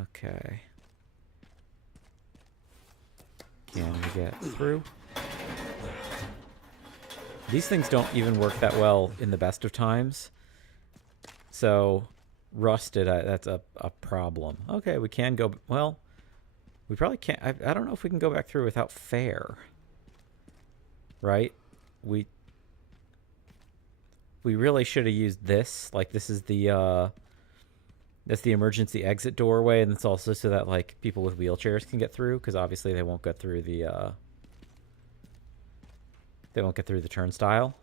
Okay. Can we get through? These things don't even work that well in the best of times. So, rusted, that's a problem. Okay, we can go... Well, we probably can't... I don't know if we can go back through without fair. Right? We really should have used this. Like, this is the... That's the emergency exit doorway, and it's also so that, like, people with wheelchairs can get through, because obviously they won't get through the, they won't get through the turnstile.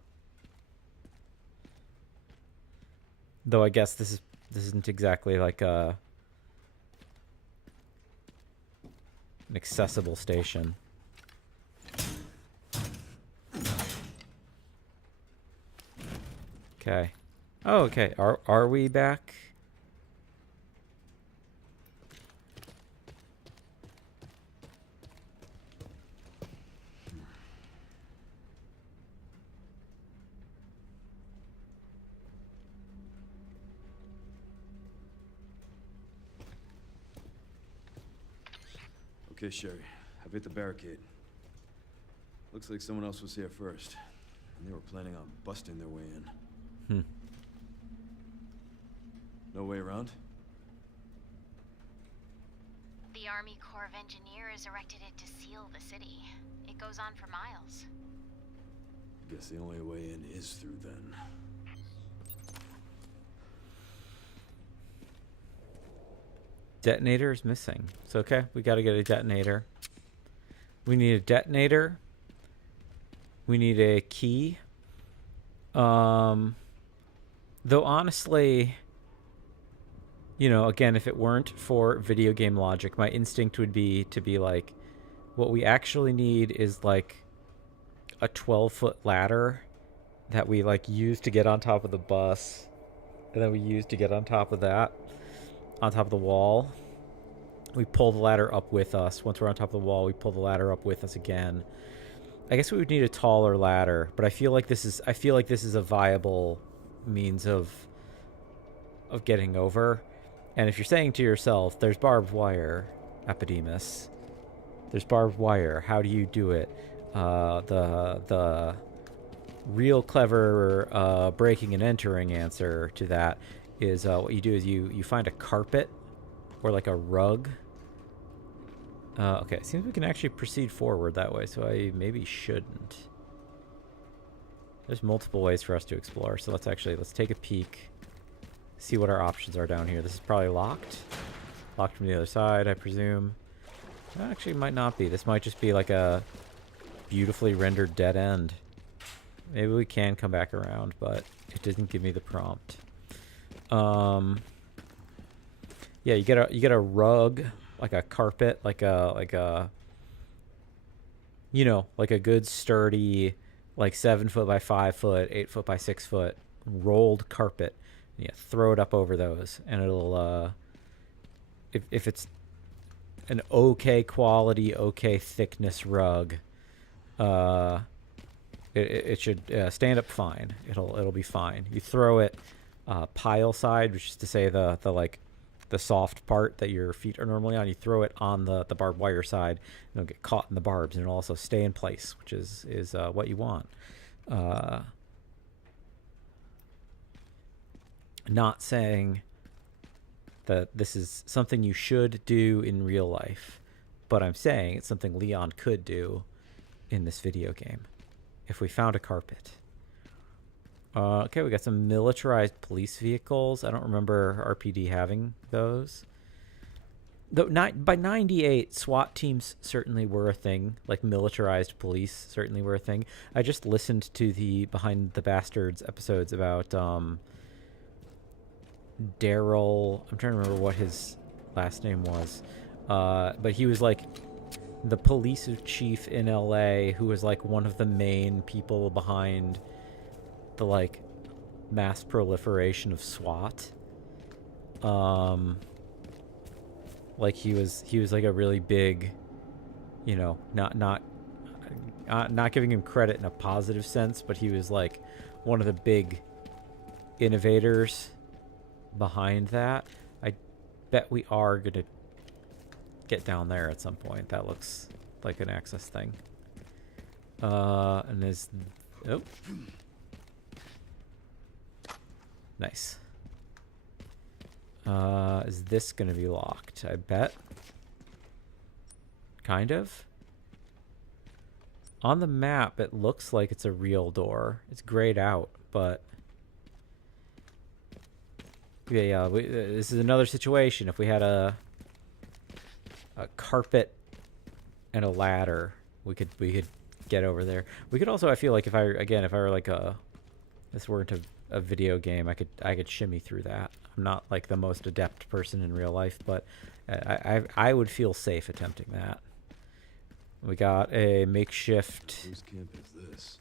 Though I guess this isn't exactly like an accessible station. Okay. Oh, okay. Are we back? Okay, Sherry. I've hit the barricade. Looks like someone else was here first. And they were planning on busting their way in. No way around? The Army Corps of Engineers erected it to seal the city. It goes on for miles. Guess the only way in is through then. Detonator is missing. So, okay, we got to get a detonator. We need a detonator. We need a key. Though, honestly, you know, again, if it weren't for video game logic, my instinct would be to be like, what we actually need is, like, a 12-foot ladder that we, like, use to get on top of the bus. And then we use to get on top of that. On top of the wall. We pull the ladder up with us. Once we're on top of the wall, we pull the ladder up with us again. I guess we would need a taller ladder, but I feel like this is a viable means of getting over. And if you're saying to yourself, there's barbed wire, Apodemus. There's barbed wire. How do you do it? The real clever breaking and entering answer to that is what you do is you find a carpet or like a rug. Okay, it seems we can actually proceed forward that way, so I maybe shouldn't. There's multiple ways for us to explore, so let's take a peek, see what our options are down here. This is probably locked. Locked from the other side, I presume. Actually, it might not be. This might just be like a beautifully rendered dead end. Maybe we can come back around, but it didn't give me the prompt. Yeah, you get a rug, like a carpet, like a you know, like a good sturdy, like 7 foot by 5 foot, 8 foot by 6 foot rolled carpet. And you throw it up over those, and it'll if it's an okay quality, okay thickness rug, it should stand up fine. It'll be fine. You throw it pile side, which is to say the like the soft part that your feet are normally on. You throw it on the barbed wire side, and it'll get caught in the barbs, and it'll also stay in place, which is what you want. Not saying that this is something you should do in real life, but I'm saying it's something Leon could do in this video game if we found a carpet. Okay, we got some militarized police vehicles. I don't remember RPD having those. Though by 98, SWAT teams certainly were a thing. Like, militarized police certainly were a thing. I just listened to the Behind the Bastards episodes about Daryl. I'm trying to remember what his last name was. But he was like the police chief in LA who was like one of the main people behind the like mass proliferation of SWAT. Like he was like a really big, you know, not giving him credit in a positive sense, but he was like one of the big innovators behind that. I bet we are gonna get down there at some point. That looks like an access thing. And there's, oh, nice. Is this gonna be locked? I bet. Kind of. On the map, it looks like it's a real door. It's grayed out, but yeah, this is another situation. If we had a carpet and a ladder, we could get over there. We could also, I feel like if I were like this weren't a video game, I could shimmy through that. I'm not like the most adept person in real life, but I would feel safe attempting that. We got a makeshift Whose camp is this?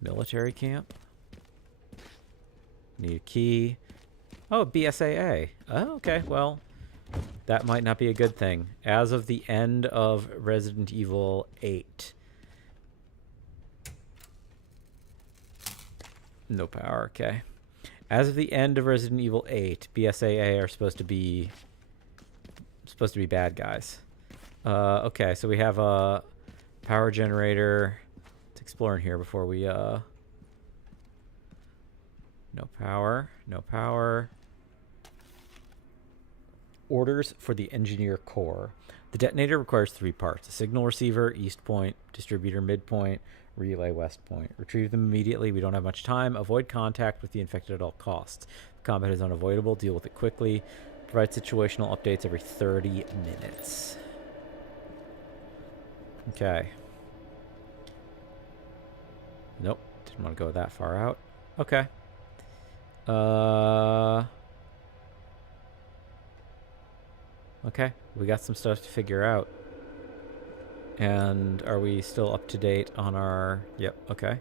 military camp. Need a key. Oh, BSAA. Oh, okay. Well, that might not be a good thing. As of the end of Resident Evil 8. No power, okay. As of the end of Resident Evil 8, BSAA are supposed to be bad guys. Okay, so we have a power generator. Let's explore in here before we no power. Orders for the engineer core. The detonator requires 3 parts: a signal receiver, east point; distributor, midpoint; relay, west point. Retrieve them immediately. We don't have much time. Avoid contact with the infected at all costs. Combat is unavoidable. Deal with it quickly. Provide situational updates every 30 minutes. Okay. Nope. Didn't want to go that far out. Okay. Okay. We got some stuff to figure out. And are we still up to date on our... Yep, okay.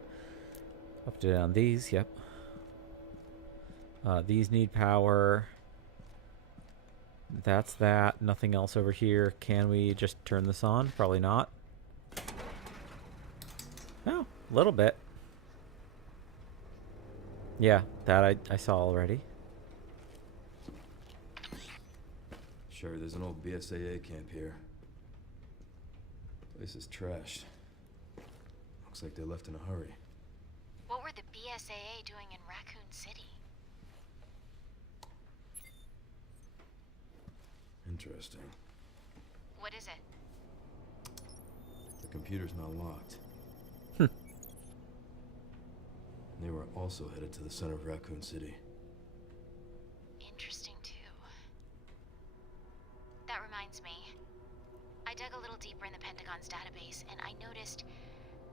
Up to date on these, yep. These need power. That's that. Nothing else over here. Can we just turn this on? Probably not. Oh, a little bit. Yeah, that I saw already. Sure, there's an old BSAA camp here. Place is trashed. Looks like they left in a hurry. What were the BSAA doing in Raccoon City? Interesting. What is it? The computer's not locked. They were also headed to the center of Raccoon City. Interesting, too. That reminds me. I dug a little deeper in the Pentagon's database, and I noticed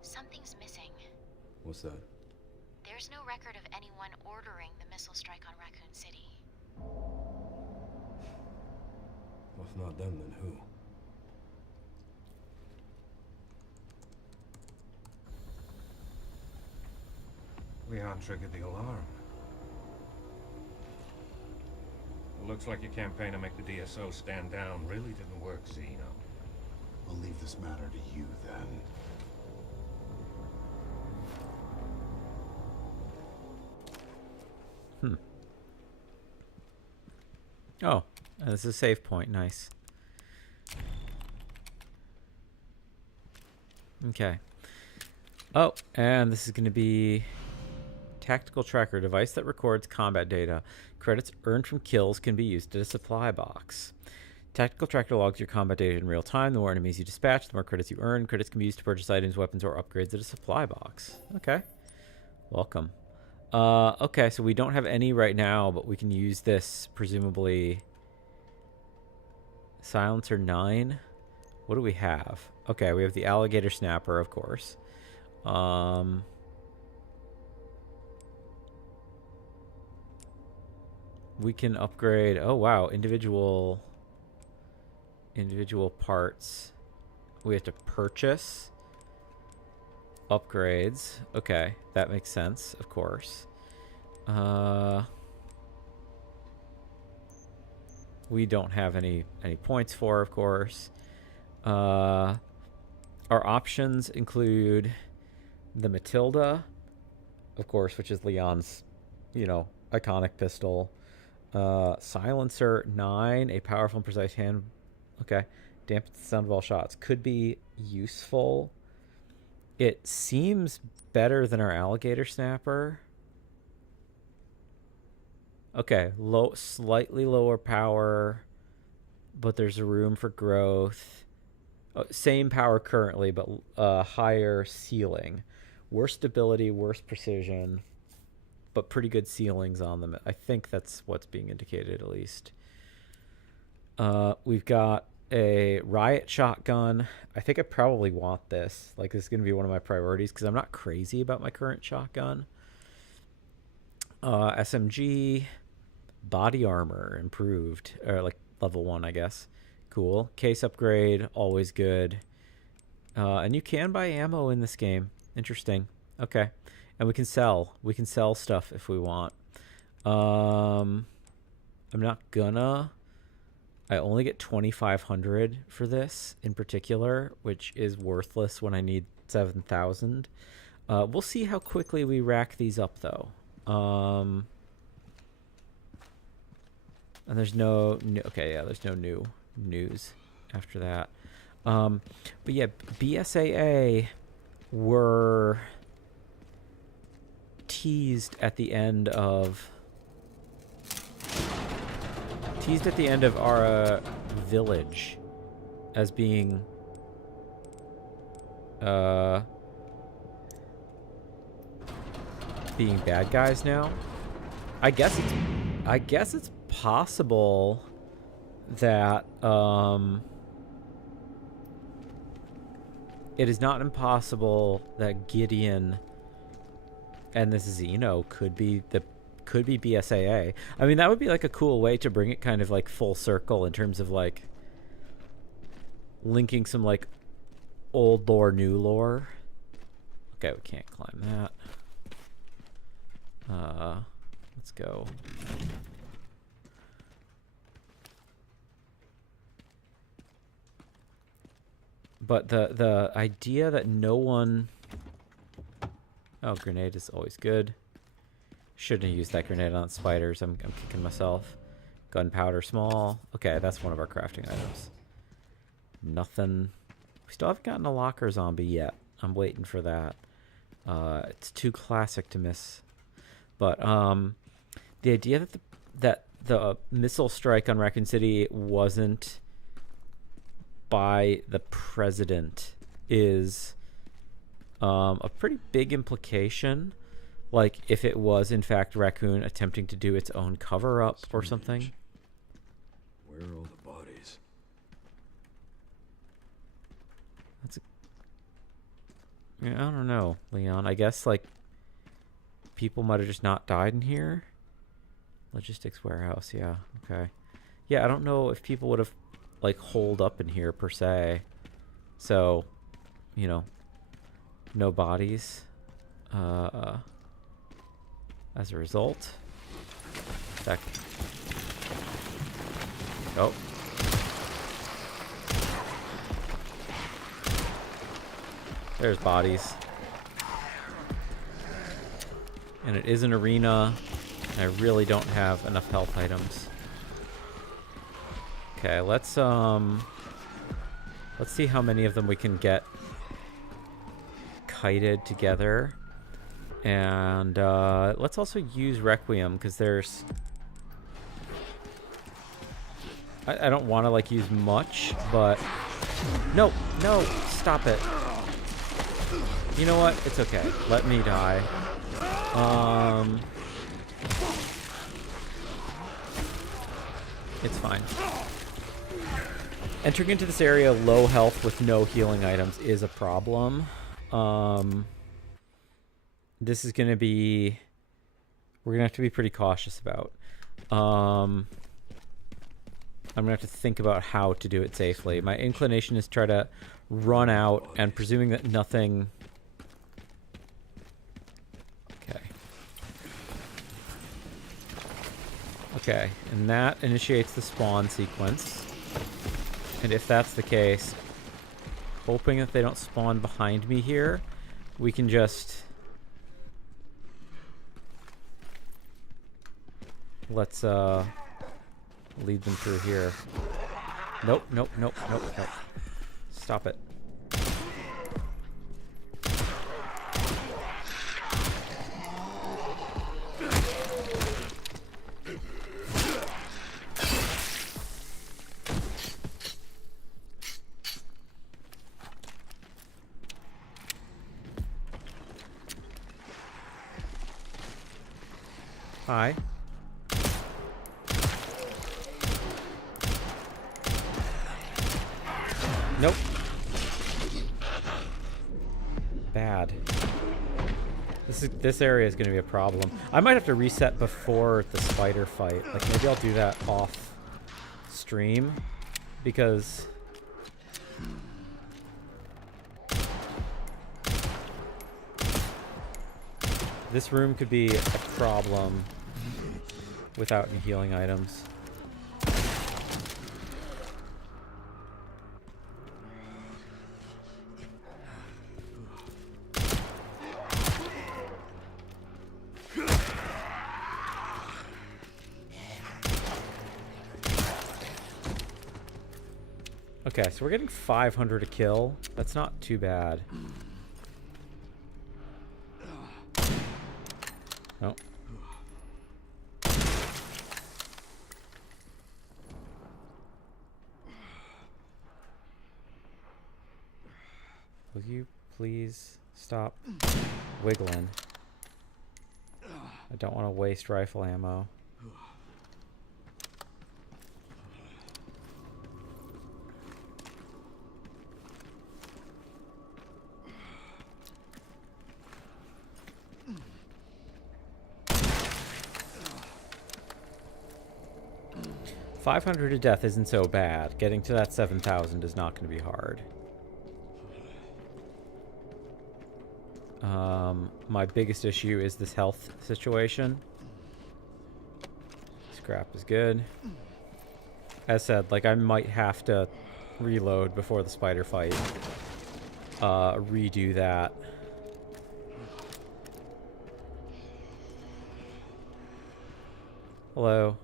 something's missing. What's that? There's no record of anyone ordering the missile strike on Raccoon City. Well, if not them, then who? Leon triggered the alarm. It looks like your campaign to make the DSO stand down really didn't work, Zeno. I'll leave this matter to you, then. Oh, this is a save point. Nice. Okay. Oh, and this is going to be tactical tracker device that records combat data. Credits earned from kills can be used at a supply box. Tactical tracker logs your combat data in real time. The more enemies you dispatch, the more credits you earn. Credits can be used to purchase items, weapons, or upgrades at a supply box. Okay. Welcome. Okay, so we don't have any right now, but we can use this, presumably. Silencer 9. What do we have? Okay, we have the alligator snapper, of course. We can upgrade... Oh, wow. Individual individual parts we have to purchase. Upgrades. Okay, that makes sense, of course. We don't have any points for, of course. Our options include the Matilda, of course, which is Leon's, you know, iconic pistol. Silencer 9, a powerful and precise hand. Okay. Dampens the sound of all shots. Could be useful. It seems better than our alligator snapper. Okay, slightly lower power, but there's room for growth. Same power currently, but higher ceiling. Worse stability, worse precision, but pretty good ceilings on them. I think that's what's being indicated, at least. We've got a riot shotgun. I think I probably want this. Like, this is going to be one of my priorities because I'm not crazy about my current shotgun. SMG, body armor improved, or like level 1, I guess. Cool. Case upgrade, always good. And you can buy ammo in this game. Interesting. Okay. And we can sell. We can sell stuff if we want. I'm not gonna. I only get 2,500 for this in particular, which is worthless when I need 7,000. We'll see how quickly we rack these up, though. And there's no new, okay, yeah, there's no new news after that. But yeah, BSAA were teased at the end of our village as being bad guys now. I guess it's possible that it is not impossible that Gideon and this Xeno could be BSAA. I mean, that would be like a cool way to bring it kind of like full circle in terms of like linking some like old lore, new lore. Okay, we can't climb that. Let's go. But the idea that no one... Oh, grenade is always good. Shouldn't have used that grenade on spiders. I'm kicking myself. Gunpowder small. Okay, that's one of our crafting items. Nothing. We still haven't gotten a locker zombie yet. I'm waiting for that. It's too classic to miss. But the idea that the missile strike on Raccoon City wasn't by the president is a pretty big implication. Like, if it was, in fact, Raccoon attempting to do its own cover-up or something. Where are all the bodies? Yeah, I don't know, Leon. I guess, like, people might have just not died in here. Logistics warehouse, yeah, okay. Yeah, I don't know if people would have, like, holed up in here, per se. So, you know, no bodies. As a result. Back. Oh. There's bodies. And it is an arena. And I really don't have enough health items. Okay, let's see how many of them we can get kited together. And let's also use Requiem, because there's... I don't want to, like, use much, but... No, stop it. You know what? It's okay. Let me die. It's fine. Entering into this area low health with no healing items is a problem. This is going to be... We're going to have to be pretty cautious about. I'm gonna have to think about how to do it safely. My inclination is try to run out, and presuming that nothing... Okay. Okay, and that initiates the spawn sequence. And if that's the case, hoping that they don't spawn behind me here, we can just... Let's, lead them through here. Nope, nope, nope, nope, nope. Stop it. Hi. Nope. Bad. This area is going to be a problem. I might have to reset before the spider fight. Like, maybe I'll do that off stream, because this room could be a problem without any healing items. Okay, so we're getting 500 a kill. That's not too bad. Oh. Will you please stop wiggling? I don't want to waste rifle ammo. $500 to death isn't so bad. Getting to that 7,000 is not going to be hard. My biggest issue is this health situation. Scrap is good. As said, like, I might have to reload before the spider fight. Redo that. Hello.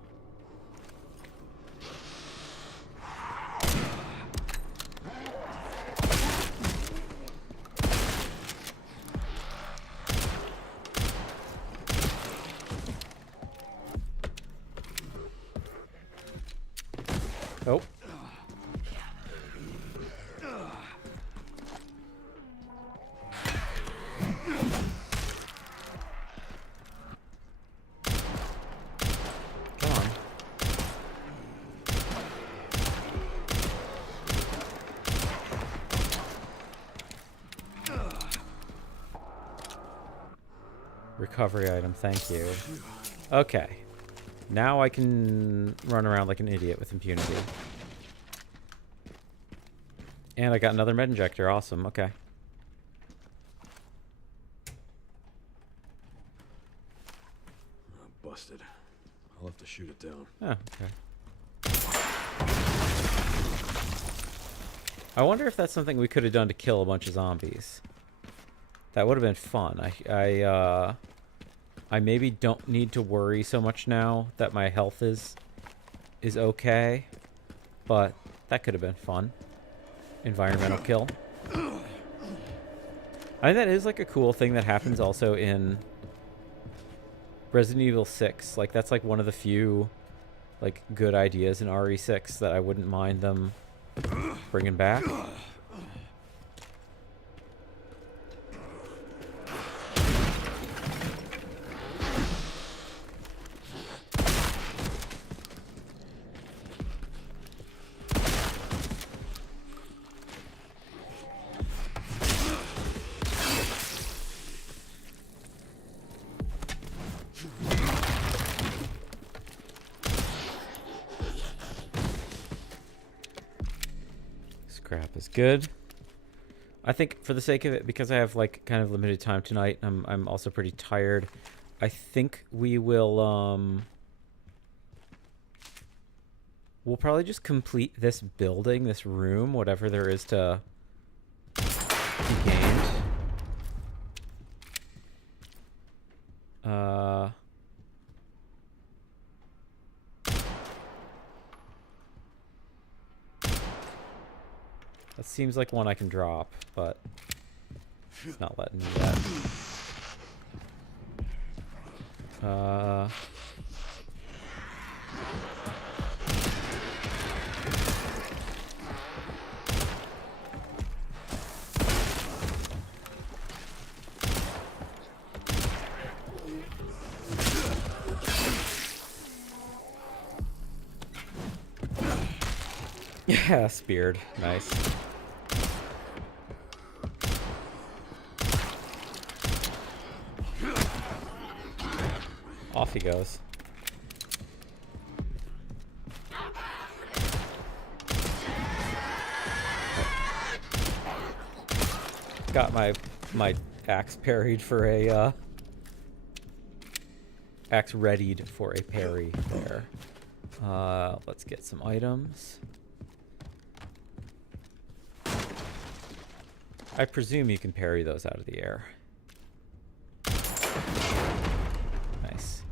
Oh. Come on. Recovery item, thank you. Okay. Now I can run around like an idiot with impunity. And I got another med injector. Awesome. Okay. Busted. I'll have to shoot it down. Oh, okay. I wonder if that's something we could have done to kill a bunch of zombies. That would have been fun. I maybe don't need to worry so much now that my health is okay, but that could have been fun. Environmental kill. I think that is like a cool thing that happens also in Resident Evil 6. Like, that's like one of the few like good ideas in RE6 that I wouldn't mind them bringing back. Crap is good. I think for the sake of it, because I have like kind of limited time tonight, I'm also pretty tired. I think we will we'll probably just complete this building, this room, whatever there is to be gained. That seems like one I can drop, but it's not letting me yet. Yeah, speared. Nice. Off he goes. Got my axe parried for a axe readied for a parry there. Let's get some items. I presume you can parry those out of the air. Nice.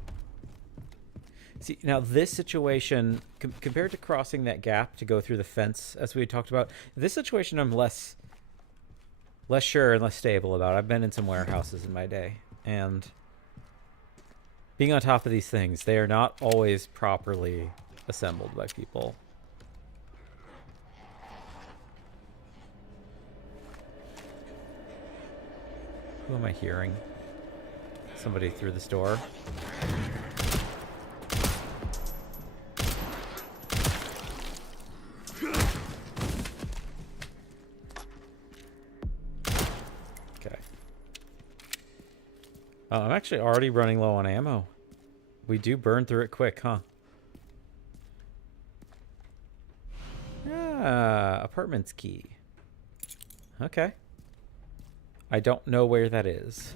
See, now this situation, compared to crossing that gap to go through the fence, as we had talked about, this situation I'm less sure and less stable about. I've been in some warehouses in my day, and being on top of these things, they are not always properly assembled by people. Who am I hearing? Somebody through this door. Okay. Oh, I'm actually already running low on ammo. We do burn through it quick, huh? Ah, apartment's key. Okay. I don't know where that is.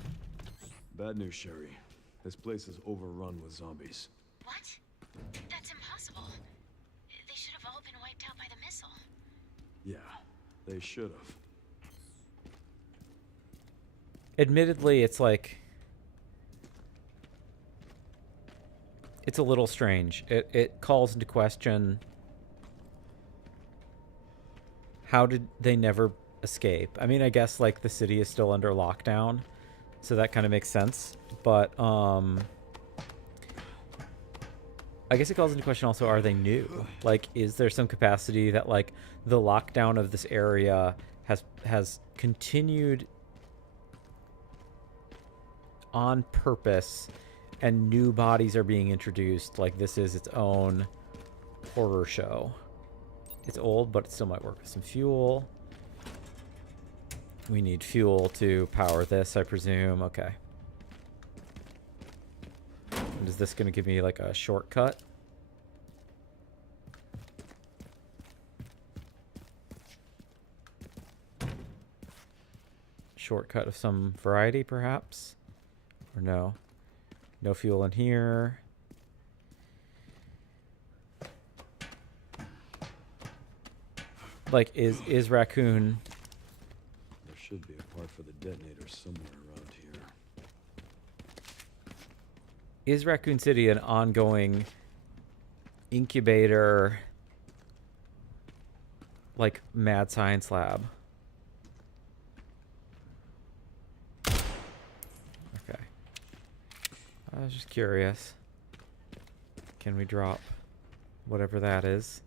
Bad news, Sherry. This place is overrun with zombies. What? That's impossible. They should have all been wiped out by the missile. Yeah, they should have. Admittedly, it's like... it's a little strange. It calls into question... how did they never escape? I mean, I guess like the city is still under lockdown, so that kind of makes sense, but I guess it calls into question also, are they new? Like, is there some capacity that like the lockdown of this area has continued on purpose and new bodies are being introduced, like this is its own horror show? It's old, but it still might work with some fuel. We need fuel to power this, I presume. Okay. And is this going to give me like a shortcut? Shortcut of some variety, perhaps? Or no? No fuel in here. Like, is Raccoon... There should be a part for the detonator somewhere around here. Is Raccoon City an ongoing incubator, like, mad science lab? Okay. I was just curious. Can we drop whatever that is?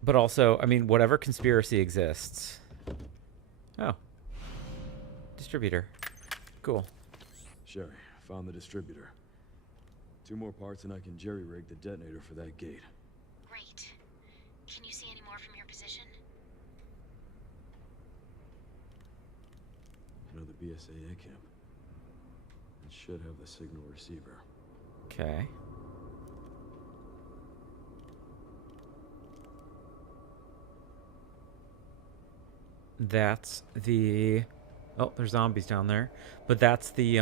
But also, I mean, whatever conspiracy exists. Oh. Distributor. Cool. Sherry, found the distributor. 2 more parts and I can jerry-rig the detonator for that gate. Great. Can you see any more from your position? You know the BSAA camp? It should have the signal receiver. Okay. That's the... Oh, there's zombies down there. But that's the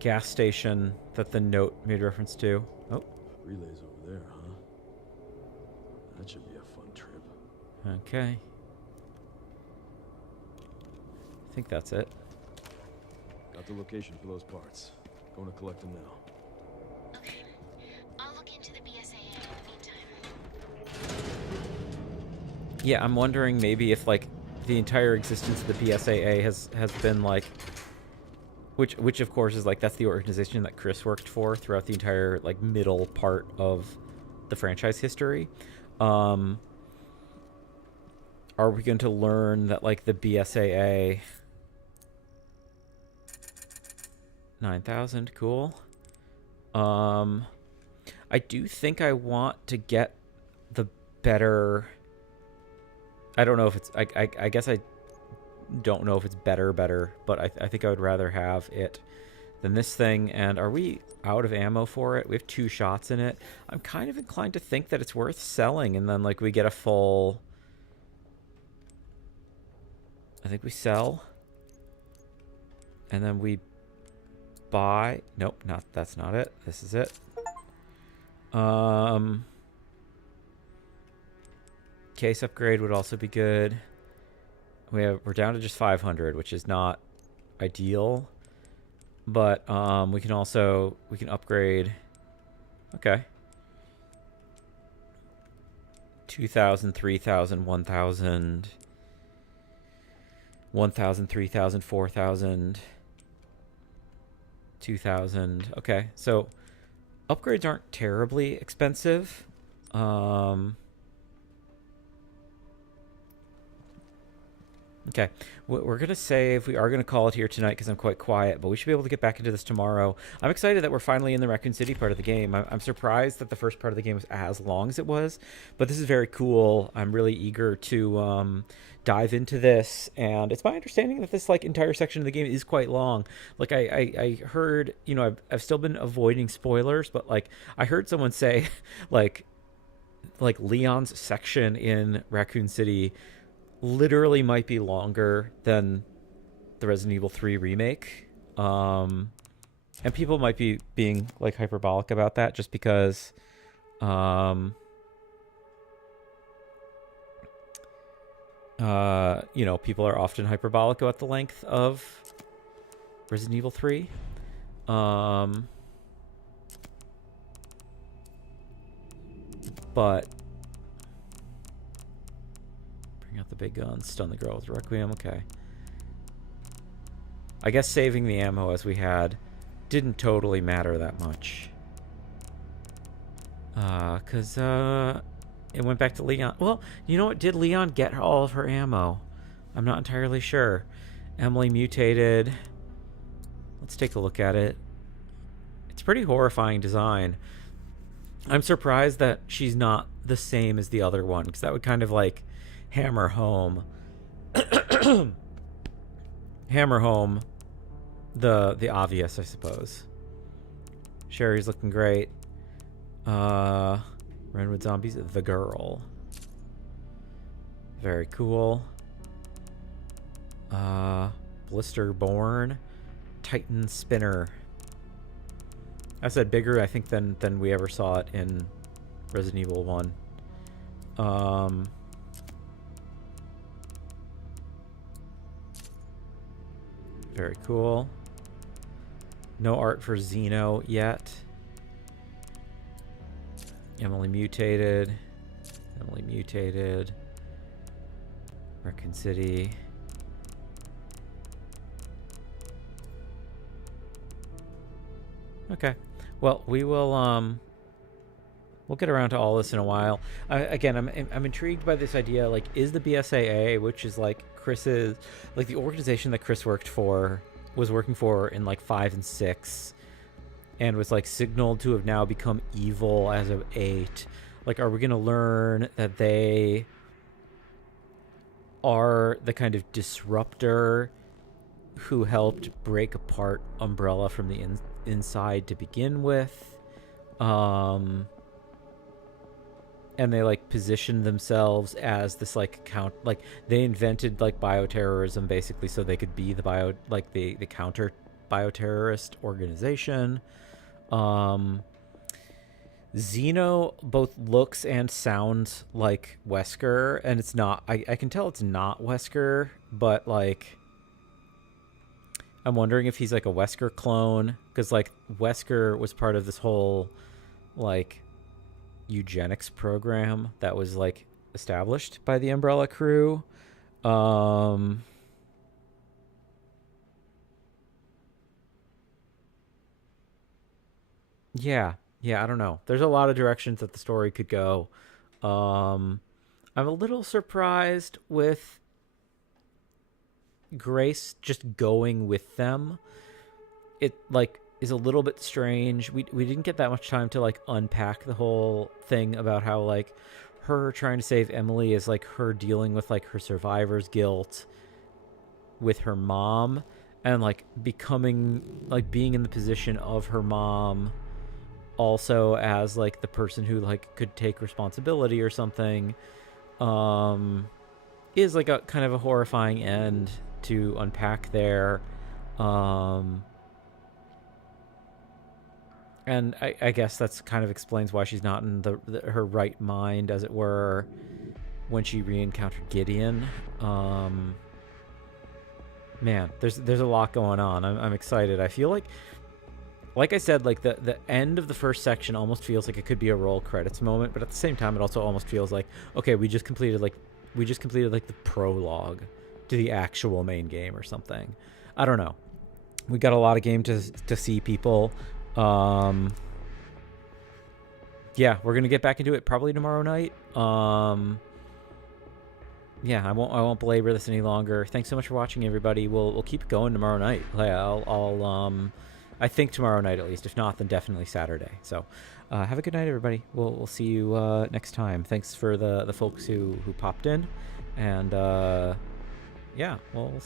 gas station that the note made reference to. Oh. Relay's over there, huh? That should be a fun trip. Okay. I think that's it. Got the location for those parts. Going to collect them now. Okay. I'll look into the BSAA in the meantime. Yeah, I'm wondering maybe if, like, the entire existence of the BSAA has been, like... Which of course is, like, that's the organization that Chris worked for throughout the entire, like, middle part of the franchise history. Are we going to learn that, like, the BSAA... 9,000, cool. I do think I want to get the better... I don't know if it's... I guess I don't know if it's better, but I think I would rather have it than this thing. And are we out of ammo for it? We have 2 shots in it. I'm kind of inclined to think that it's worth selling, and then, like, we get a full... I think we sell. And then we buy... Nope, that's not it. This is it. Case upgrade would also be good. We're down to just 500, which is not ideal. But we can upgrade. Okay. 2,000, 3,000, 1,000, 1,000, 3,000, 4,000, 2,000. Okay, so upgrades aren't terribly expensive. Okay, we're going to save. We are going to call it here tonight because I'm quite quiet, but we should be able to get back into this tomorrow. I'm excited that we're finally in the Raccoon City part of the game. I'm surprised that the first part of the game was as long as it was, but this is very cool. I'm really eager to dive into this, and it's my understanding that this, like, entire section of the game is quite long. Like, I heard, you know, I've still been avoiding spoilers, but, like, I heard someone say, like Leon's section in Raccoon City literally might be longer than the Resident Evil 3 remake. And people might be being, like, hyperbolic about that just because you know, people are often hyperbolic about the length of Resident Evil 3. But bring out the big gun, stun the girl with Requiem. Okay. I guess saving the ammo as we had didn't totally matter that much. Because it went back to Leon. Well, you know what? Did Leon get all of her ammo? I'm not entirely sure. Emily mutated. Let's take a look at it. It's pretty horrifying design. I'm surprised that she's not the same as the other one, because that would kind of, like, hammer home the obvious, I suppose. Sherry's looking great. Renwood Zombies, the girl. Very cool. Blisterborn, Titan Spinner. I said bigger, I think, than we ever saw it in Resident Evil 1. Very cool. No art for Xeno yet. Emily mutated. Emily mutated. Raccoon City. Okay. Well, we will we'll get around to all this in a while. Again, I'm intrigued by this idea. Like, is the BSAA, which is, like, Chris's, like, the organization that Chris was working for in, like, 5 and 6, and was, like, signaled to have now become evil as of 8. Like, are we gonna learn that they are the kind of disruptor who helped break apart Umbrella from the inside to begin with? and they like positioned themselves as this like like they invented like bioterrorism basically so they could be the counter bioterrorist organization. Xeno both looks and sounds like Wesker, and it's not. I can tell it's not Wesker, but like I'm wondering if he's like a Wesker clone, because like Wesker was part of this whole like eugenics program that was like established by the Umbrella crew. Yeah, I don't know. There's a lot of directions that the story could go. I'm a little surprised with Grace just going with them. It like is a little bit strange. We didn't get that much time to like unpack the whole thing about how like her trying to save Emily is like her dealing with like her survivor's guilt with her mom, and like becoming like being in the position of her mom also as like the person who like could take responsibility or something, is like a kind of a horrifying end to unpack there. And I guess that's kind of explains why she's not in her right mind, as it were, when she re-encountered Gideon. Man, there's a lot going on. I'm excited. I feel like I said, like the end of the first section almost feels like it could be a roll credits moment, but at the same time, it also almost feels like, okay, we just completed like the prologue to the actual main game or something. I don't know. We got a lot of game to see, people. Yeah, we're gonna get back into it probably tomorrow night. Yeah, I won't belabor this any longer. Thanks so much for watching, everybody. We'll keep going tomorrow night. I think tomorrow night at least. If not, then definitely Saturday. So, have a good night, everybody. We'll see you next time. Thanks for the folks who popped in, and yeah, we'll see.